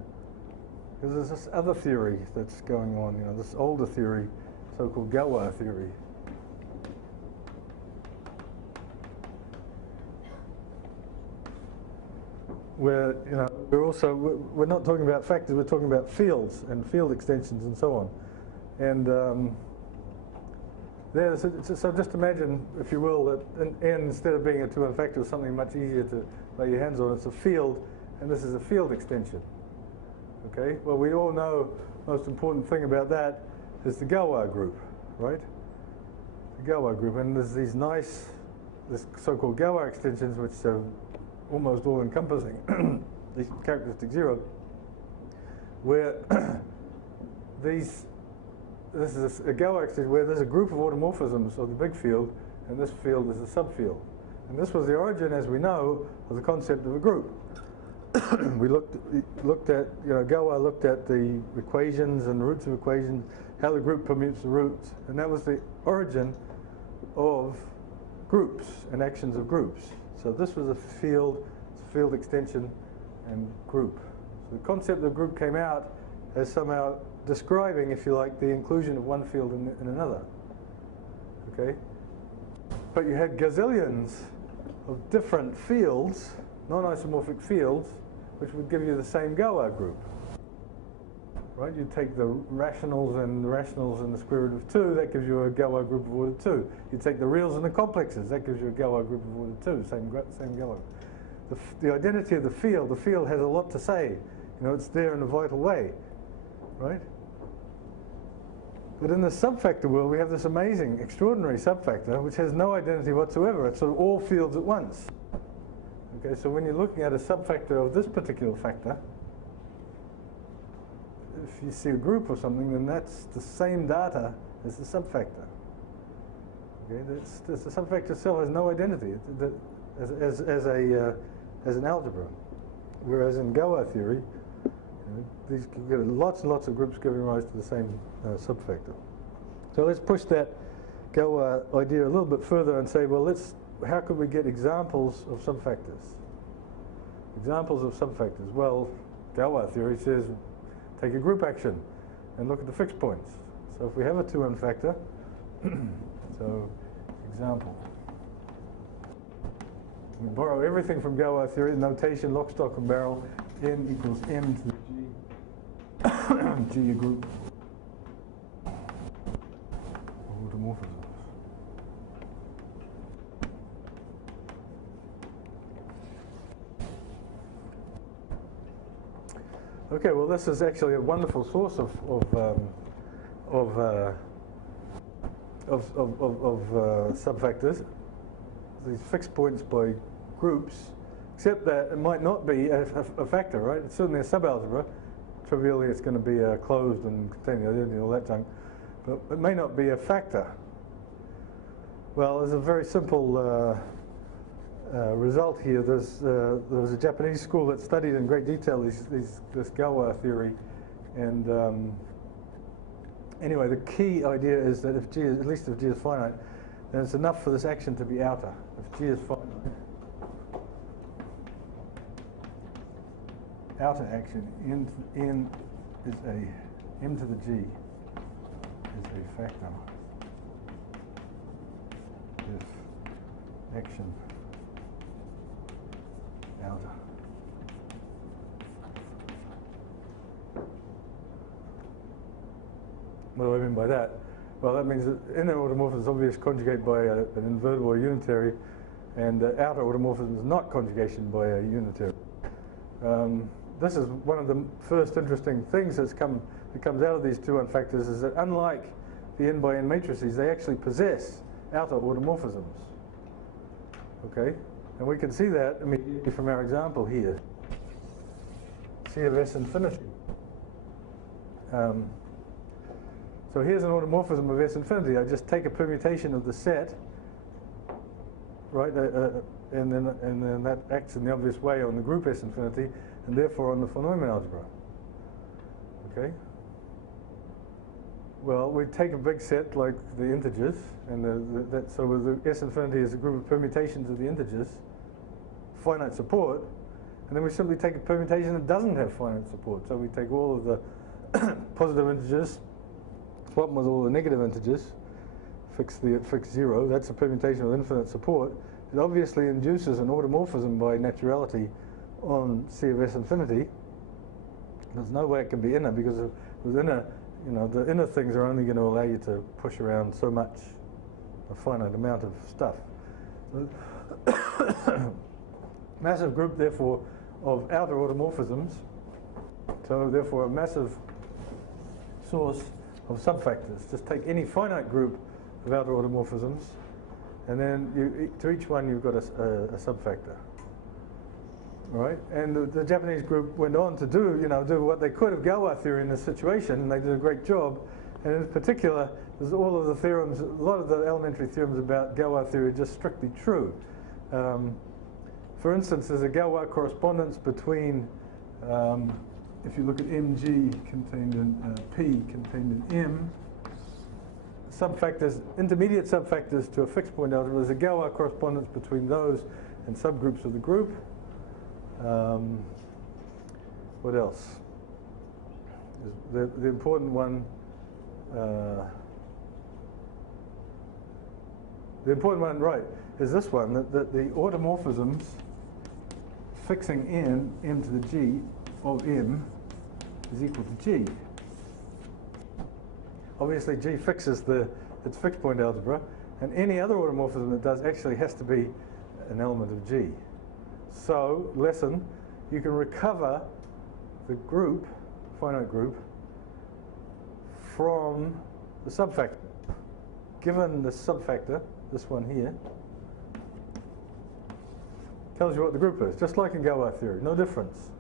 Because there's this other theory that's going on, this older theory, so-called Galois theory. Where, we're not talking about factors, we're talking about fields and field extensions and so on. And so just imagine, if you will, that n instead of being a 2n factor is something much easier to lay your hands on. It's a field, and this is a field extension. Okay? Well, we all know the most important thing about that is the Galois group, right? The Galois group, and there's these this so-called Galois extensions, which are almost all-encompassing, these characteristic zero, where this is a Galois extension where there's a group of automorphisms of the big field, and this field is a subfield. And this was the origin, as we know, of the concept of a group. We looked at, Galois looked at the equations and the roots of equations, how the group permutes the roots, and that was the origin of groups and actions of groups. So this was a field extension and group. So the concept of group came out as somehow describing, if you like, the inclusion of one field in another. Okay? But you had gazillions of different fields, non-isomorphic fields, which would give you the same Galois group. Right? You take the rationals and the square root of 2, that gives you a Galois group of order 2. You take the reals and the complexes, that gives you a Galois group of order 2, same Galois. The identity of the field has a lot to say. It's there in a vital way, right? But in the subfactor world, we have this amazing, extraordinary subfactor, which has no identity whatsoever. It's sort of all fields at once. Okay, so when you're looking at a subfactor of this particular factor, if you see a group or something, then that's the same data as the subfactor. Okay, the subfactor itself has no identity as an algebra, whereas in Galois theory, these can get lots and lots of groups giving rise to the same subfactor. So let's push that Galois idea a little bit further and say, well, how could we get examples of subfactors? Examples of subfactors. Well, Galois theory says take a group action and look at the fixed points. So if we have a 2n factor, so example. We borrow everything from Galois theory, notation, lock, stock, and barrel. N equals m to the g, g a group of automorphisms. Okay, well, this is actually a wonderful source of subfactors. These fixed points by groups, except that it might not be a factor, right? It's certainly a subalgebra. Trivially, it's going to be closed and containing identity and all that junk, but it may not be a factor. Well, there's a very simple result here. There was a Japanese school that studied in great detail this Galois theory, and anyway, the key idea is that if G is, at least if G is finite, then it's enough for this action to be outer. If G is finite, outer action n is m to the G is a factor if action outer. What do I mean by that? Well, that means that inner automorphism is obvious conjugate by an invertible or unitary, and outer automorphism is not conjugation by a unitary. This is one of the first interesting things that comes out of these 2n factors, is that unlike the n by n matrices, they actually possess outer automorphisms. Okay, and we can see that immediately from our example here. C of S infinity. So here's an automorphism of S infinity. I just take a permutation of the set, right? and then that acts in the obvious way on the group S infinity, and therefore on the von Neumann algebra. Okay. Well, we take a big set like the integers, and so with the S infinity is a group of permutations of the integers, finite support, and then we simply take a permutation that doesn't have finite support. So we take all of the positive integers, swap them with all the negative integers, fix 0. That's a permutation with infinite support. It obviously induces an automorphism by naturality on C of S infinity. There's no way it can be inner, because with inner, the inner things are only going to allow you to push around so much, a finite amount of stuff. Massive group, therefore, of outer automorphisms. So therefore, a massive source of subfactors. Just take any finite group of outer automorphisms, and then to each one you've got a subfactor. All right, and the Japanese group went on to do what they could of Galois theory in this situation, and they did a great job. And in particular, there's all of the theorems, a lot of the elementary theorems about Galois theory are just strictly true. For instance, there's a Galois correspondence between, if you look at Mg contained in P contained in M, subfactors, intermediate subfactors to a fixed point algebra. There's a Galois correspondence between those and subgroups of the group. What else? The important one. The important one, right, is this one, that the automorphisms fixing m to the g of m is equal to g. Obviously, g fixes its fixed point algebra, and any other automorphism it does actually has to be an element of g. So, lesson, you can recover the group, finite group, from the subfactor. Given the subfactor, this one here, tells you what the group is, just like in Galois theory, no difference.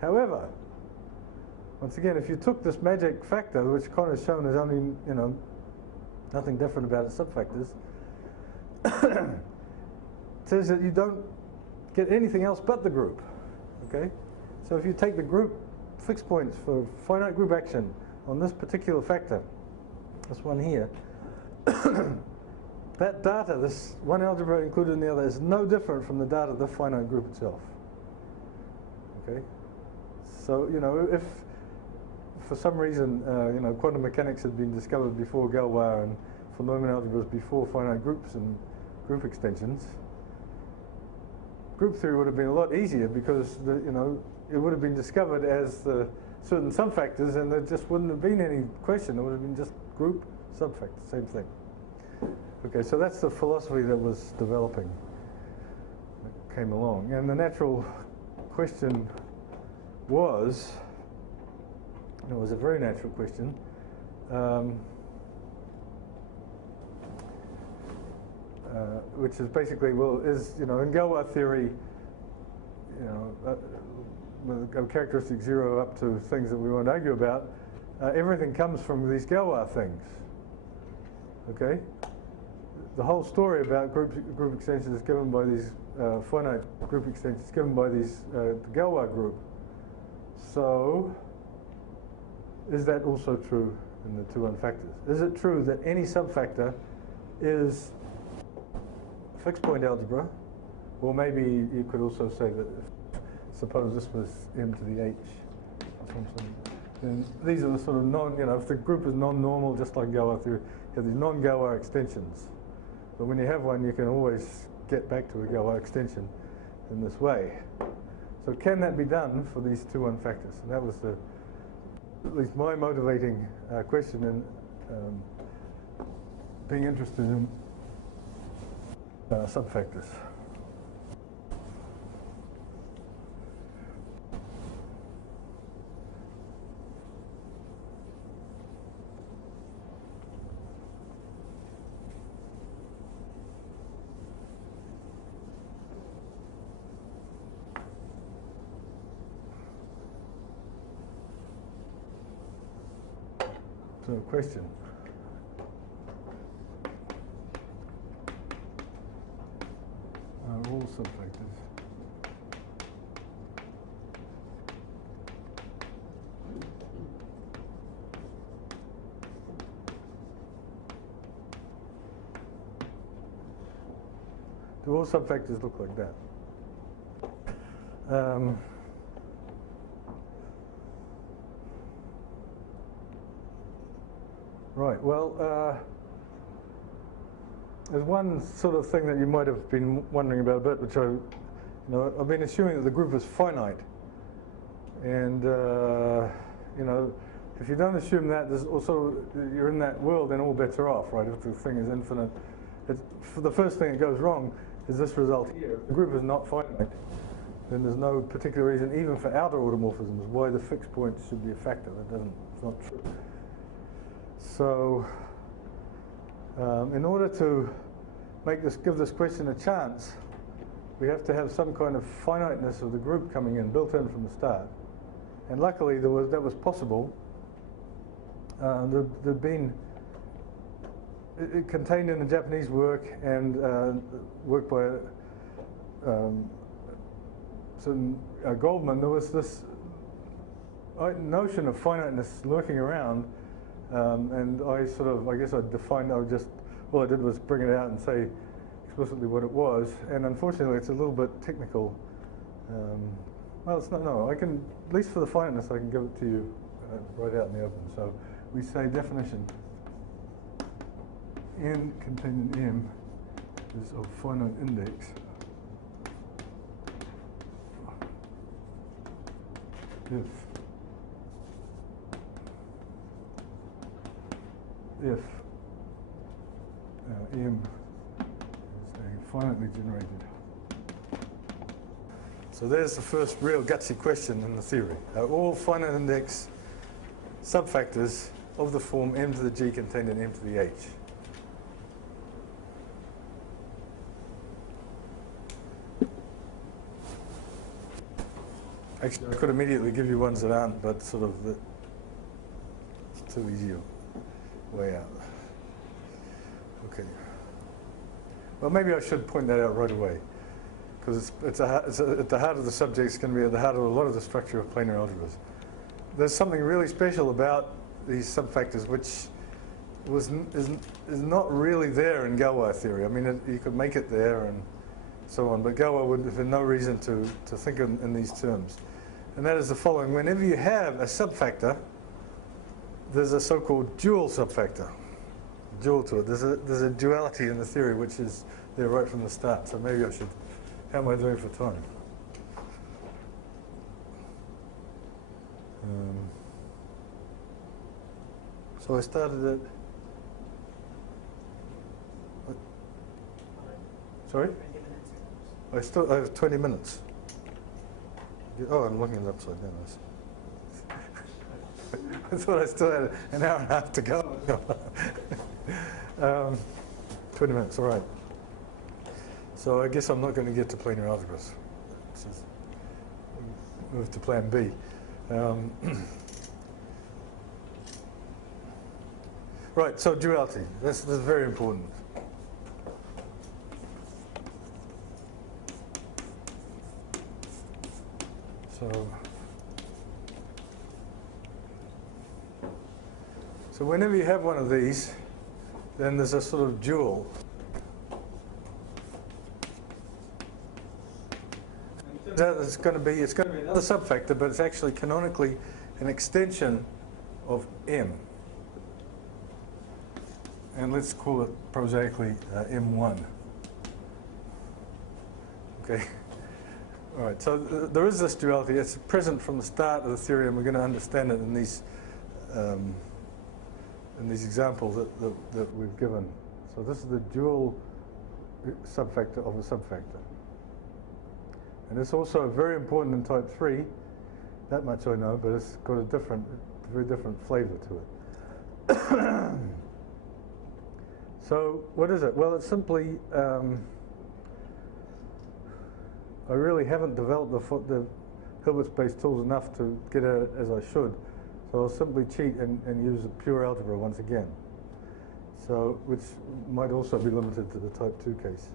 However, once again, if you took this magic factor, which Con has shown is only, nothing different about its subfactors, it says that you don't get anything else but the group. Okay? So if you take the group fixed points for finite group action on this particular factor, this one here, that data, this one algebra included in the other, is no different from the data of the finite group itself. Okay? So, if for some reason, quantum mechanics had been discovered before Galois and von Neumann algebras before finite groups and group extensions, group theory would have been a lot easier, because it would have been discovered as the certain subfactors, and there just wouldn't have been any question. It would have been just group subfactor, same thing. Okay, so that's the philosophy that was developing, that came along, and the natural question was, it was a very natural question. Which is basically, well, in Galois theory, with characteristic 0 up to things that we won't argue about, everything comes from these Galois things. Okay? The whole story about group extensions is given by these finite group extensions, given by these the Galois group. So, is that also true in the two unfactors? Is it true that any subfactor is fixed point algebra? Or maybe you could also say that, suppose this was m to the h or something, then these are the sort of if the group is non-normal, just like Galois theory, you have these non-Galois extensions. But when you have one, you can always get back to a Galois extension in this way. So can that be done for these two unfactors? And that was at least my motivating question in being interested in subfactors. So, question. Are all subfactors. Do all subfactors look like that? Right, well, there's one sort of thing that you might have been wondering about a bit, which I've been assuming that the group is finite. And, if you don't assume that, there's also, you're in that world, then all bets are off, right? If the thing is infinite. For the first thing that goes wrong is this result here. If the group is not finite, then there's no particular reason, even for outer automorphisms, why the fixed point should be a factor. It's not true. So, in order to give this question a chance, we have to have some kind of finiteness of the group coming in, built in from the start. And luckily, that was possible. There'd been it contained in the Japanese work and work by Goldman. There was this notion of finiteness lurking around, and I guess I defined. All I did was bring it out and say explicitly what it was. And unfortunately, it's a little bit technical. Well, it's not. No, I can, at least for the finiteness, I can give it to you right out in the open. So we say definition. N contained in M is of finite index if M is a finitely generated. So there's the first real gutsy question in the theory. Are all finite index subfactors of the form m to the g contained in m to the h? Actually, I could immediately give you ones that aren't, but sort of it's too easy a way out. Okay. Well, maybe I should point that out right away, because it's at the heart of the subject. It's going to be at the heart of a lot of the structure of planar algebras. There's something really special about these subfactors, which is not really there in Galois theory. I mean, you could make it there and so on, but Galois would have no reason to think in these terms. And that is the following. Whenever you have a subfactor, there's a so-called dual subfactor. Dual to it. There's a duality in the theory which is there right from the start. So maybe I should, how am I doing for time? So I started at, sorry? I have 20 minutes. Oh, I'm looking it upside down. I thought I still had an hour and a half to go. 20 minutes, all right. So I guess I'm not going to get to planar algebras. Move to plan B. Right, so duality. This is very important. So whenever you have one of these, then there's a sort of dual. It's going to be another subfactor, but it's actually canonically an extension of M. And let's call it prosaically M1. Okay. All right. So there is this duality. It's present from the start of the theory, and we're going to understand it in these examples that we've given. So this is the dual subfactor of a subfactor. And it's also very important in type 3. That much I know, but it's got a very different flavor to it. So what is it? Well, it's simply, I really haven't developed the Hilbert space tools enough to get at it as I should. So I'll simply cheat and use a pure algebra once again. So, which might also be limited to the type 2 case.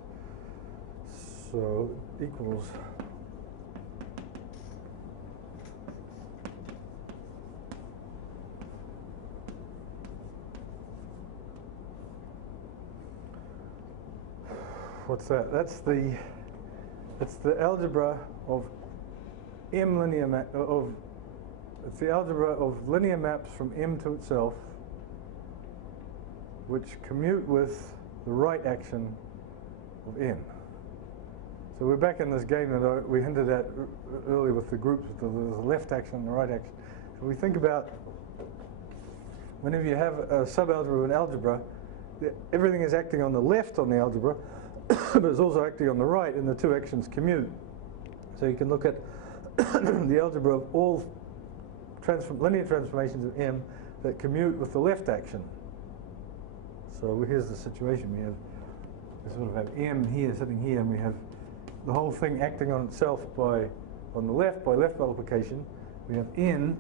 So equals what's that? That's the algebra of M linear map it's the algebra of linear maps from M to itself which commute with the right action of n. So we're back in this game that we hinted at earlier with the groups, with the left action and the right action. So we think about whenever you have a subalgebra of an algebra, everything is acting on the left on the algebra, but it's also acting on the right, and the two actions commute. So you can look at the algebra of all linear transformations of M that commute with the left action. So here's the situation. We sort of have M here, sitting here, and we have the whole thing acting on itself on the left, by left multiplication. We have N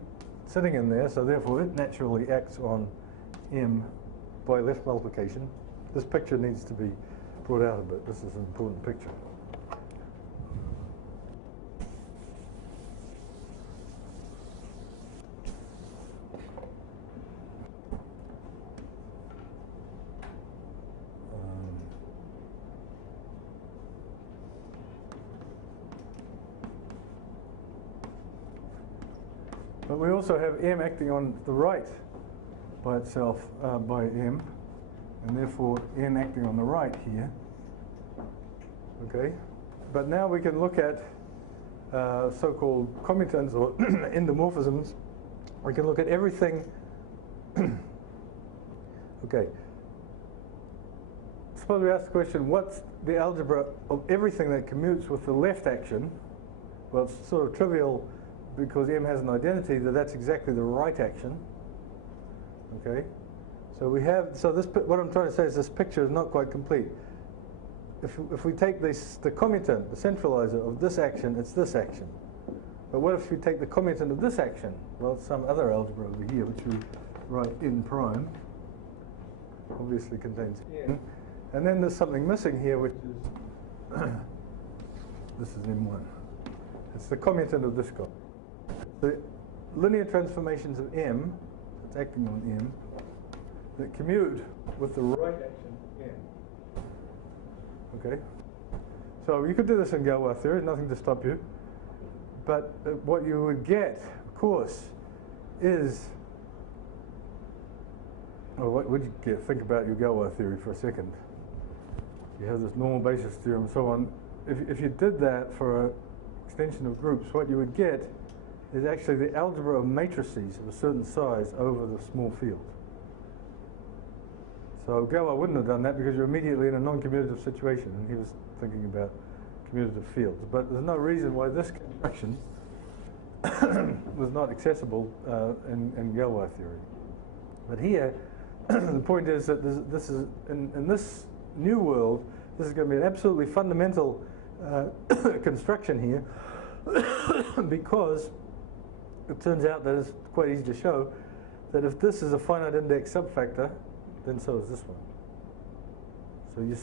sitting in there, so therefore it naturally acts on M by left multiplication. This picture needs to be brought out a bit. This is an important picture. But we also have M acting on the right by itself, by M, and therefore N acting on the right here. Okay? But now we can look at so-called commutants or endomorphisms. We can look at everything. Okay. Suppose we ask the question, what's the algebra of everything that commutes with the left action? Well, it's sort of trivial because M has an identity that's exactly the right action. Okay? So we have, what I'm trying to say is this picture is not quite complete. If we take the commutant, the centralizer of this action, it's this action. But what if we take the commutant of this action? Well, it's some other algebra over here, which we write n prime, obviously contains n. And then there's something missing here, which is, this is m1. It's the commutant of this guy. The linear transformations of M, it's acting on M, that commute with the right action N. Okay? So you could do this in Galois theory, nothing to stop you. But what you would get, of course, is, well, what would you get? Think about your Galois theory for a second. You have this normal basis theorem and so on. If you did that for an extension of groups, what you would get is actually the algebra of matrices of a certain size over the small field. So Galois wouldn't have done that because you're immediately in a non-commutative situation, and he was thinking about commutative fields. But there's no reason why this construction was not accessible in Galois theory. But here, the point is that this is in this new world, this is going to be an absolutely fundamental construction here, because it turns out that it's quite easy to show that if this is a finite index subfactor, then so is this one. So you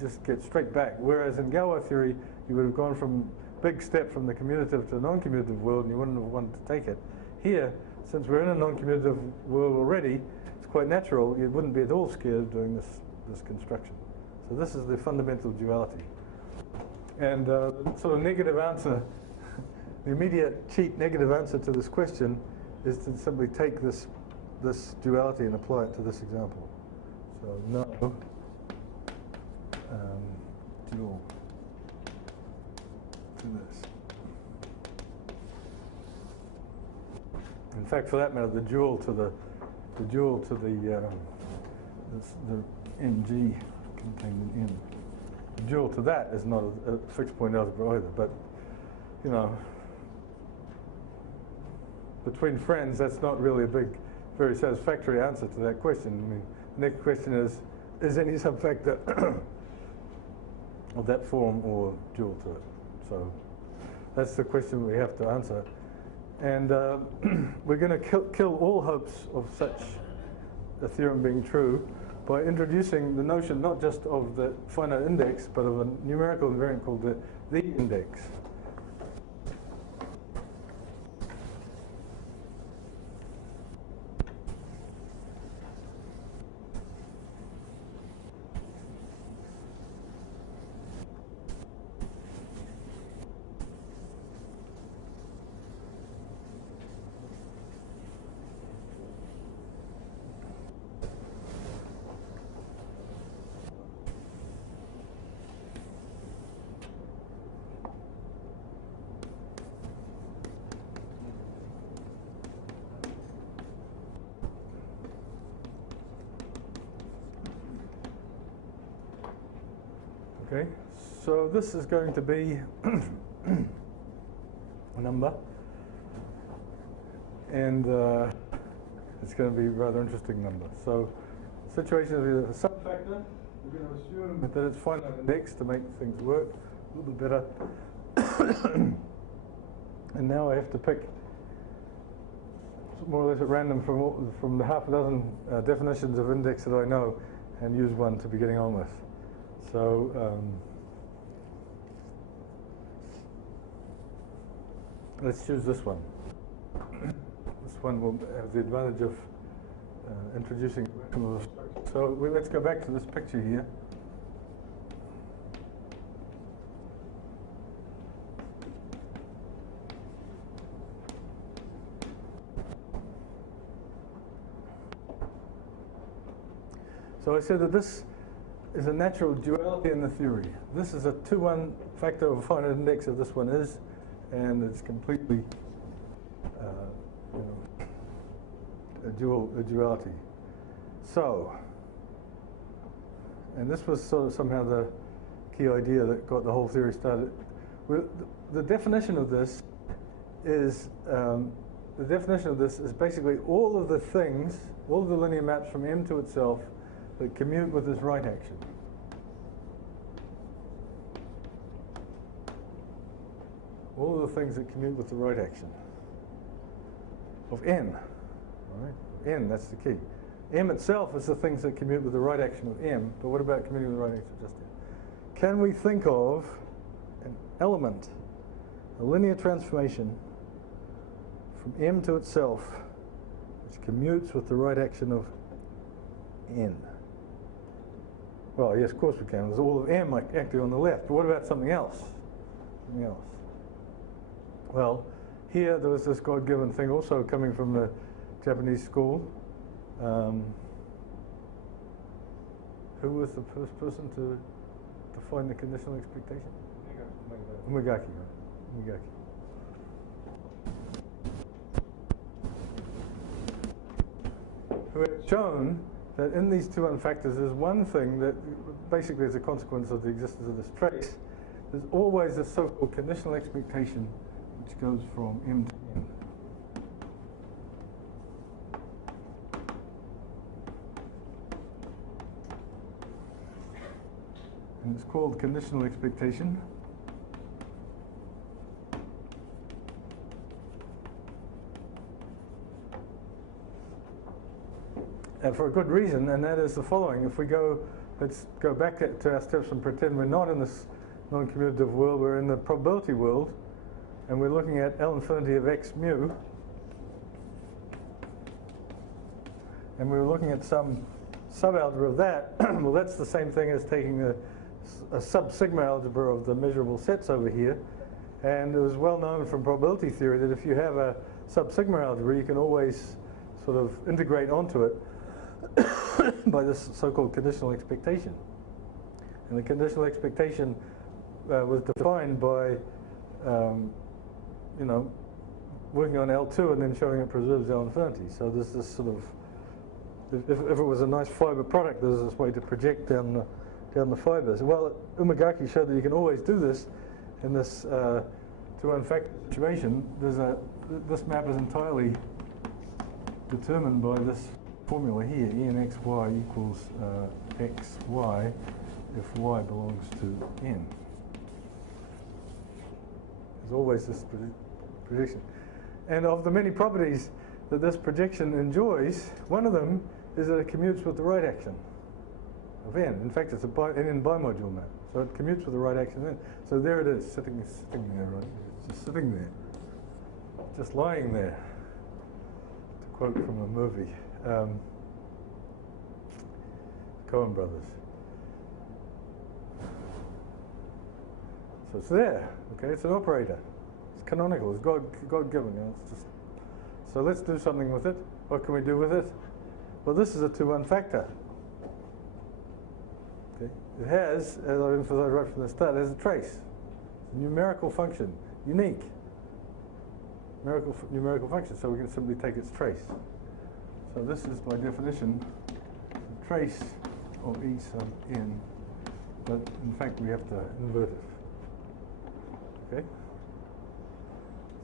just get straight back. Whereas in Galois theory, you would have gone from big step from the commutative to the non-commutative world, and you wouldn't have wanted to take it. Here, since we're in a non-commutative world already, it's quite natural. You wouldn't be at all scared of doing this construction. So this is the fundamental duality. And the sort of negative answer, the immediate cheat negative answer to this question is to simply take this duality and apply it to this example. So no dual to this. In fact, for that matter, the dual to the ng contained in n. The dual to that is not a fixed point algebra either, but you know, between friends, that's not really a very satisfactory answer to that question. I mean, the next question is any subfactor of that form or dual to it? So that's the question we have to answer. And we're going to kill all hopes of such a theorem being true by introducing the notion not just of the finite index, but of a numerical invariant called the index. Okay, so this is going to be a number, and it's going to be a rather interesting number. So, situation is a subfactor. We're going to assume that it's finite index to make things work a little bit better. And now I have to pick more or less at random from the half a dozen definitions of index that I know, and use one to be getting on with. So let's choose this one. This one will have the advantage of introducing. So let's go back to this picture here. So I said that this is a natural duality in the theory. This is a 2-1 factor of a finite index of this one is, and it's completely a duality. So, and this was sort of somehow the key idea that got the whole theory started. The definition of this is basically all of the things, all of the linear maps from M to itself that commute with this right action. All of the things that commute with the right action of N. All right? N, that's the key. M itself is the things that commute with the right action of M, but what about commuting with the right action of just M? Can we think of an element, a linear transformation from M to itself, which commutes with the right action of N? Well, yes, of course we can. There's all of M acting on the left. But what about something else? Something else. Well, here there was this God-given thing also coming from the Japanese school. Who was the first person to define the conditional expectation? Umegaki, right? Umegaki. Who had shown that in these 2-1 factors there's one thing that basically is a consequence of the existence of this trace. There's always a so-called conditional expectation which goes from M to N. And it's called conditional expectation. For a good reason, and that is the following. If we let's go back to our steps and pretend we're not in this non-commutative world, we're in the probability world, and we're looking at L infinity of x mu, and we're looking at some subalgebra of that. Well, that's the same thing as taking a sub-sigma algebra of the measurable sets over here, and it was well known from probability theory that if you have a sub-sigma algebra, you can always sort of integrate onto it by this so-called conditional expectation. And the conditional expectation was defined by, working on L2 and then showing it preserves L infinity. So there's this sort of, if it was a nice fiber product, there's this way to project down the fibers. Well, Umegaki showed that you can always do this in this 2-1 factor situation. This map is entirely determined by this formula here, Enxy equals xy if y belongs to n. There's always this projection. And of the many properties that this projection enjoys, one of them is that it commutes with the right action. of n. In fact, it's an n bimodule map, so it commutes with the right action n. So there it is, sitting there, right? It's just sitting there, just lying there. To quote from a movie, Coen Brothers. So it's there. Okay, it's an operator. It's canonical. It's God-given. You know, it's just. So let's do something with it. What can we do with it? Well, this is a 2-1 factor. Okay. It has, as I emphasized right from the start, it has a trace. It's a numerical function, unique. Numerical function, so we can simply take its trace. So this is, by definition, a trace of E sub n, but in fact we have to invert it. Okay?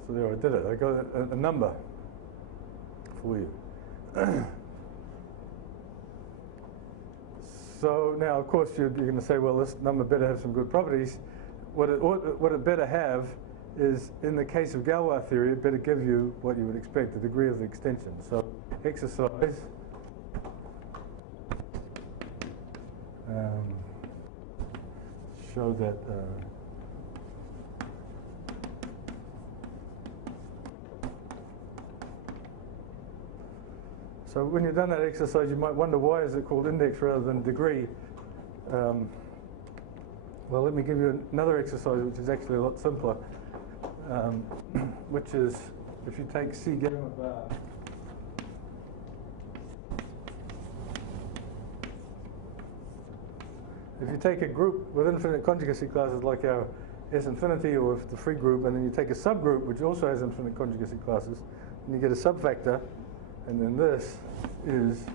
So there, I did it. I got a number for you. So now, of course, you're going to say, well, this number better have some good properties. What it better have is, in the case of Galois theory, it better give you what you would expect, the degree of the extension. So exercise show that so when you've done that exercise, you might wonder, why is it called index rather than degree? Well, let me give you another exercise which is actually a lot simpler, which is if you take C gamma bar, if you take a group with infinite conjugacy classes like our S infinity or with the free group, and then you take a subgroup which also has infinite conjugacy classes, and you get a subfactor, and then this is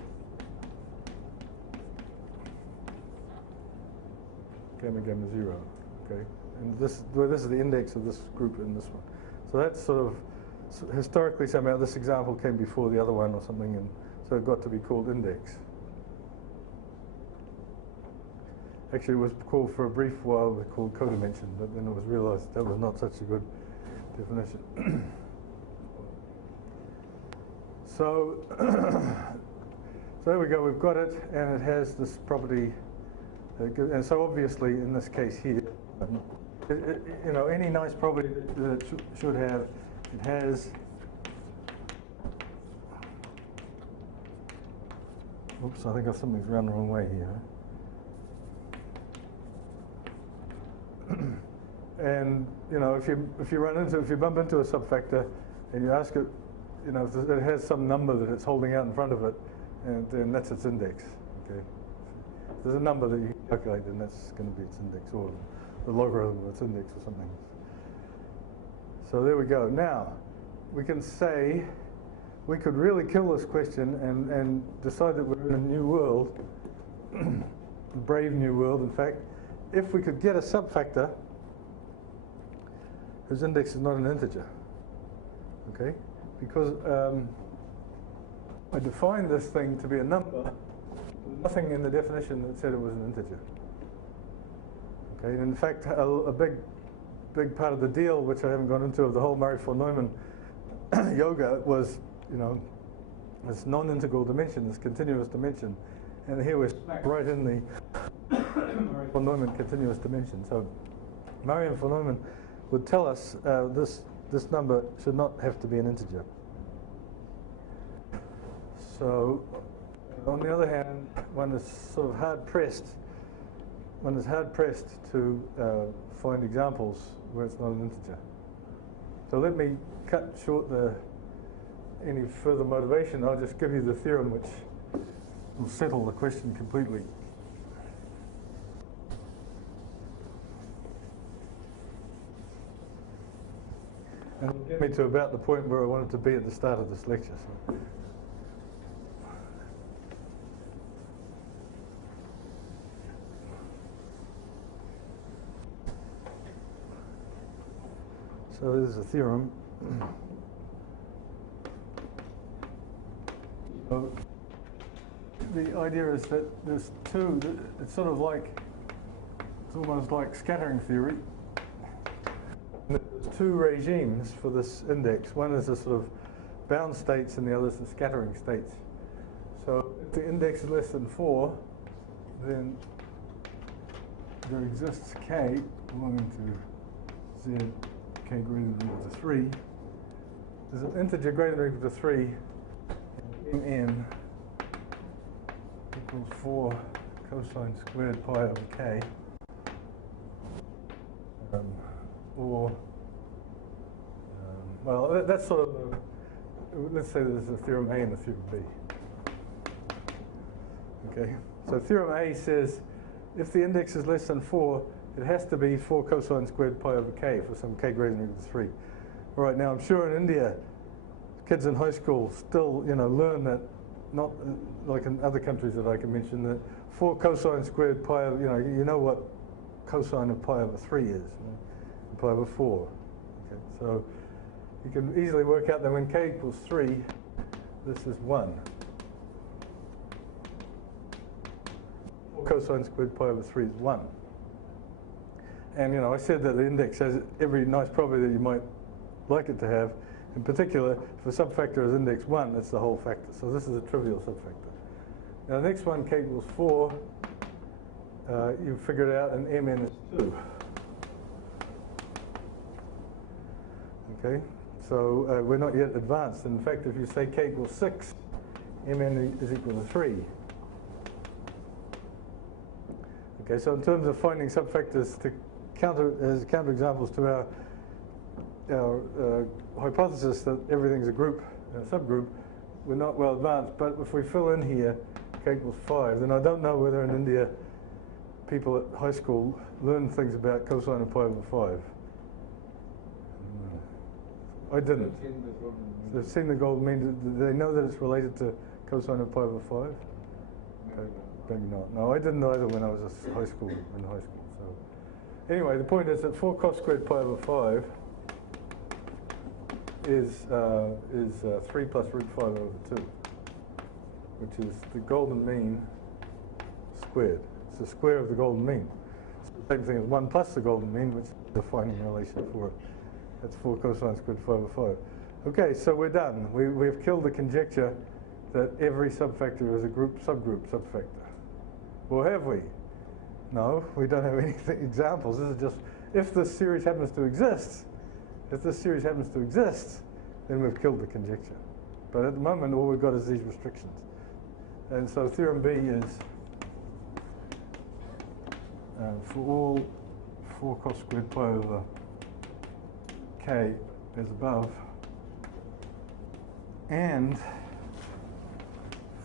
gamma 0, okay? And this is the index of this group in this one. So that's sort of, historically somehow this example came before the other one or something, and so it got to be called index. Actually, it was called for a brief while, it was called codimension, but then it was realized that was not such a good definition. So, so there we go, we've got it, and it has this property, and so obviously in this case here, you know, any nice property that it should have, it has, oops, I think something's run the wrong way here. And you know, if you bump into a subfactor and you ask it, you know, if it has some number that it's holding out in front of it, and then that's its index. Okay, if there's a number that you calculate, then that's going to be its index, or the logarithm of its index, or something. So there we go. Now we can say we could really kill this question and decide that we're in a new world, a brave new world, in fact, if we could get a subfactor whose index is not an integer. Okay? Because I defined this thing to be a number, nothing in the definition that said it was an integer. Okay, and in fact, a big part of the deal, which I haven't gone into, of the whole Murray von Neumann yoga was, you know, this non-integral dimension, this continuous dimension, and here we're right in the Murray von Neumann continuous dimension. So Murray von Neumann would tell us this number should not have to be an integer. So, on the other hand, one is sort of hard-pressed. One is hard-pressed to find examples where it's not an integer. So let me cut short any further motivation. I'll just give you the theorem which will settle the question completely. And it'll get me to about the point where I wanted to be at the start of this lecture. So this is a theorem. So the idea is that there's two, it's sort of like, it's almost like scattering theory. There's two regimes for this index. One is the sort of bound states and the other is the scattering states. So if the index is less than 4, then there exists k belonging to z k greater than or equal to 3. There's an integer greater than or equal to 3 in n equals 4 cosine squared pi over k, well, that's sort of, let's say there's a theorem A and a theorem B. Okay, so theorem A says if the index is less than 4, it has to be 4 cosine squared pi over k for some k greater than or equal to 3. All right, now I'm sure in India, kids in high school still, learn that, not like in other countries that I can mention, that 4 cosine squared pi over, you know what cosine of pi over 3 is, pi over 4. Okay, so you can easily work out that when k equals 3, this is 1. 4 cosine squared pi over 3 is 1. And I said that the index has every nice property that you might like it to have. In particular, if a subfactor is index 1, that's the whole factor. So this is a trivial subfactor. Now the next one, k equals 4, you figure it out, and mn is 2. Okay, so we're not yet advanced. In fact, if you say k equals 6, mn is equal to 3. Okay, so in terms of finding subfactors as counterexamples to our hypothesis that everything's a group, a subgroup, we're not well advanced. But if we fill in here k equals 5, then I don't know whether in India people at high school learn things about cosine of pi over 5. I didn't. They've seen the golden mean. Do they know that it's related to cosine of pi over 5? Okay, maybe not. No, I didn't either when I was in high school. So anyway, the point is that 4 cos squared pi over 5 is 3 plus root 5 over 2, which is the golden mean squared. It's the square of the golden mean. It's the same thing as 1 plus the golden mean, which is the defining relation for it. That's 4 cosine squared 5 over 5. Okay, so we're done. We've killed the conjecture that every subfactor is a subgroup subfactor. Or have we? No, we don't have any examples. This is just, if this series happens to exist, then we've killed the conjecture. But at the moment, all we've got is these restrictions. And so theorem B is for all 4 cos squared pi over k as above, and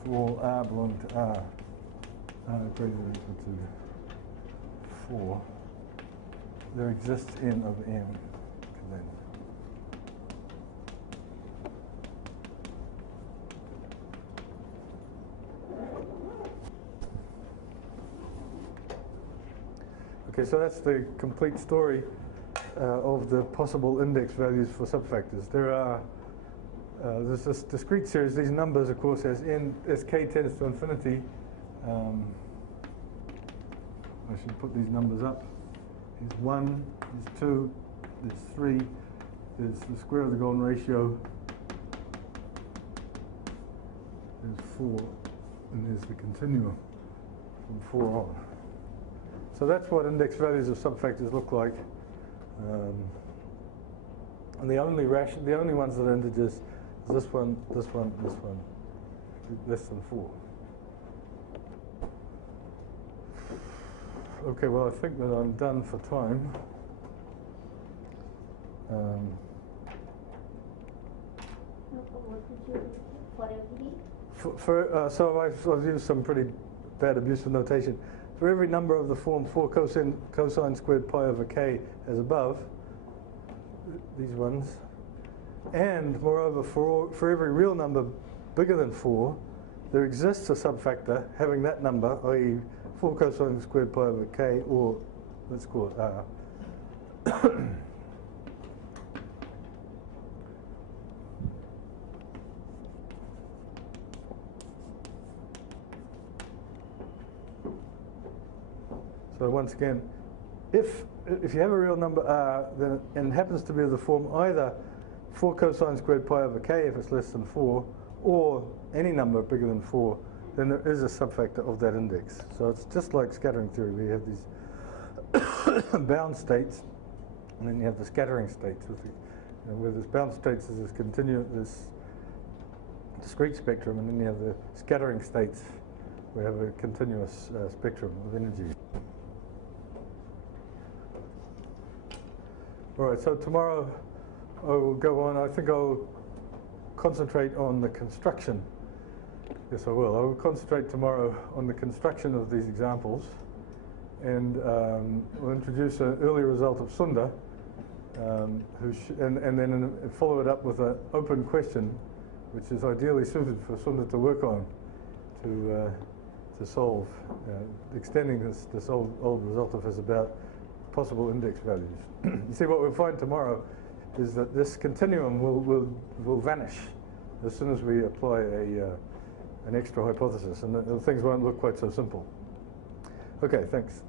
for r belonging to r greater than or equal to 4, there exists n of m. Okay, so that's the complete story of the possible index values for subfactors. There's this discrete series. These numbers, of course, as k tends to infinity. I should put these numbers up. There's 1, there's 2, there's 3, there's the square of the golden ratio, there's 4, and there's the continuum from 4 on. So that's what index values of subfactors look like. And the only ones that are integers is this one, this one, this one, less than 4. Okay, well, I think that I'm done for time. So I've used some pretty bad abusive notation. For every number of the form 4 cosine squared pi over k as above, these ones, and moreover for every real number bigger than 4, there exists a subfactor having that number, i.e. 4 cosine squared pi over k, or let's call it r. So once again, if you have a real number r, then and it happens to be of the form either 4 cosine squared pi over k if it's less than 4, or any number bigger than 4, then there is a subfactor of that index. So it's just like scattering theory. We have these bound states, and then you have the scattering states. With the, where there's bound states is this discrete spectrum, and then you have the scattering states. We have a continuous spectrum of energy. All right, so tomorrow I will go on. I think I'll concentrate on the construction. Yes, I will. I will concentrate tomorrow on the construction of these examples, and we'll introduce an early result of Sundar, and then follow it up with an open question, which is ideally suited for Sundar to work on to solve, extending this old result of his about possible index values. You see, what we'll find tomorrow is that this continuum will vanish as soon as we apply an extra hypothesis, and things won't look quite so simple. Okay, thanks.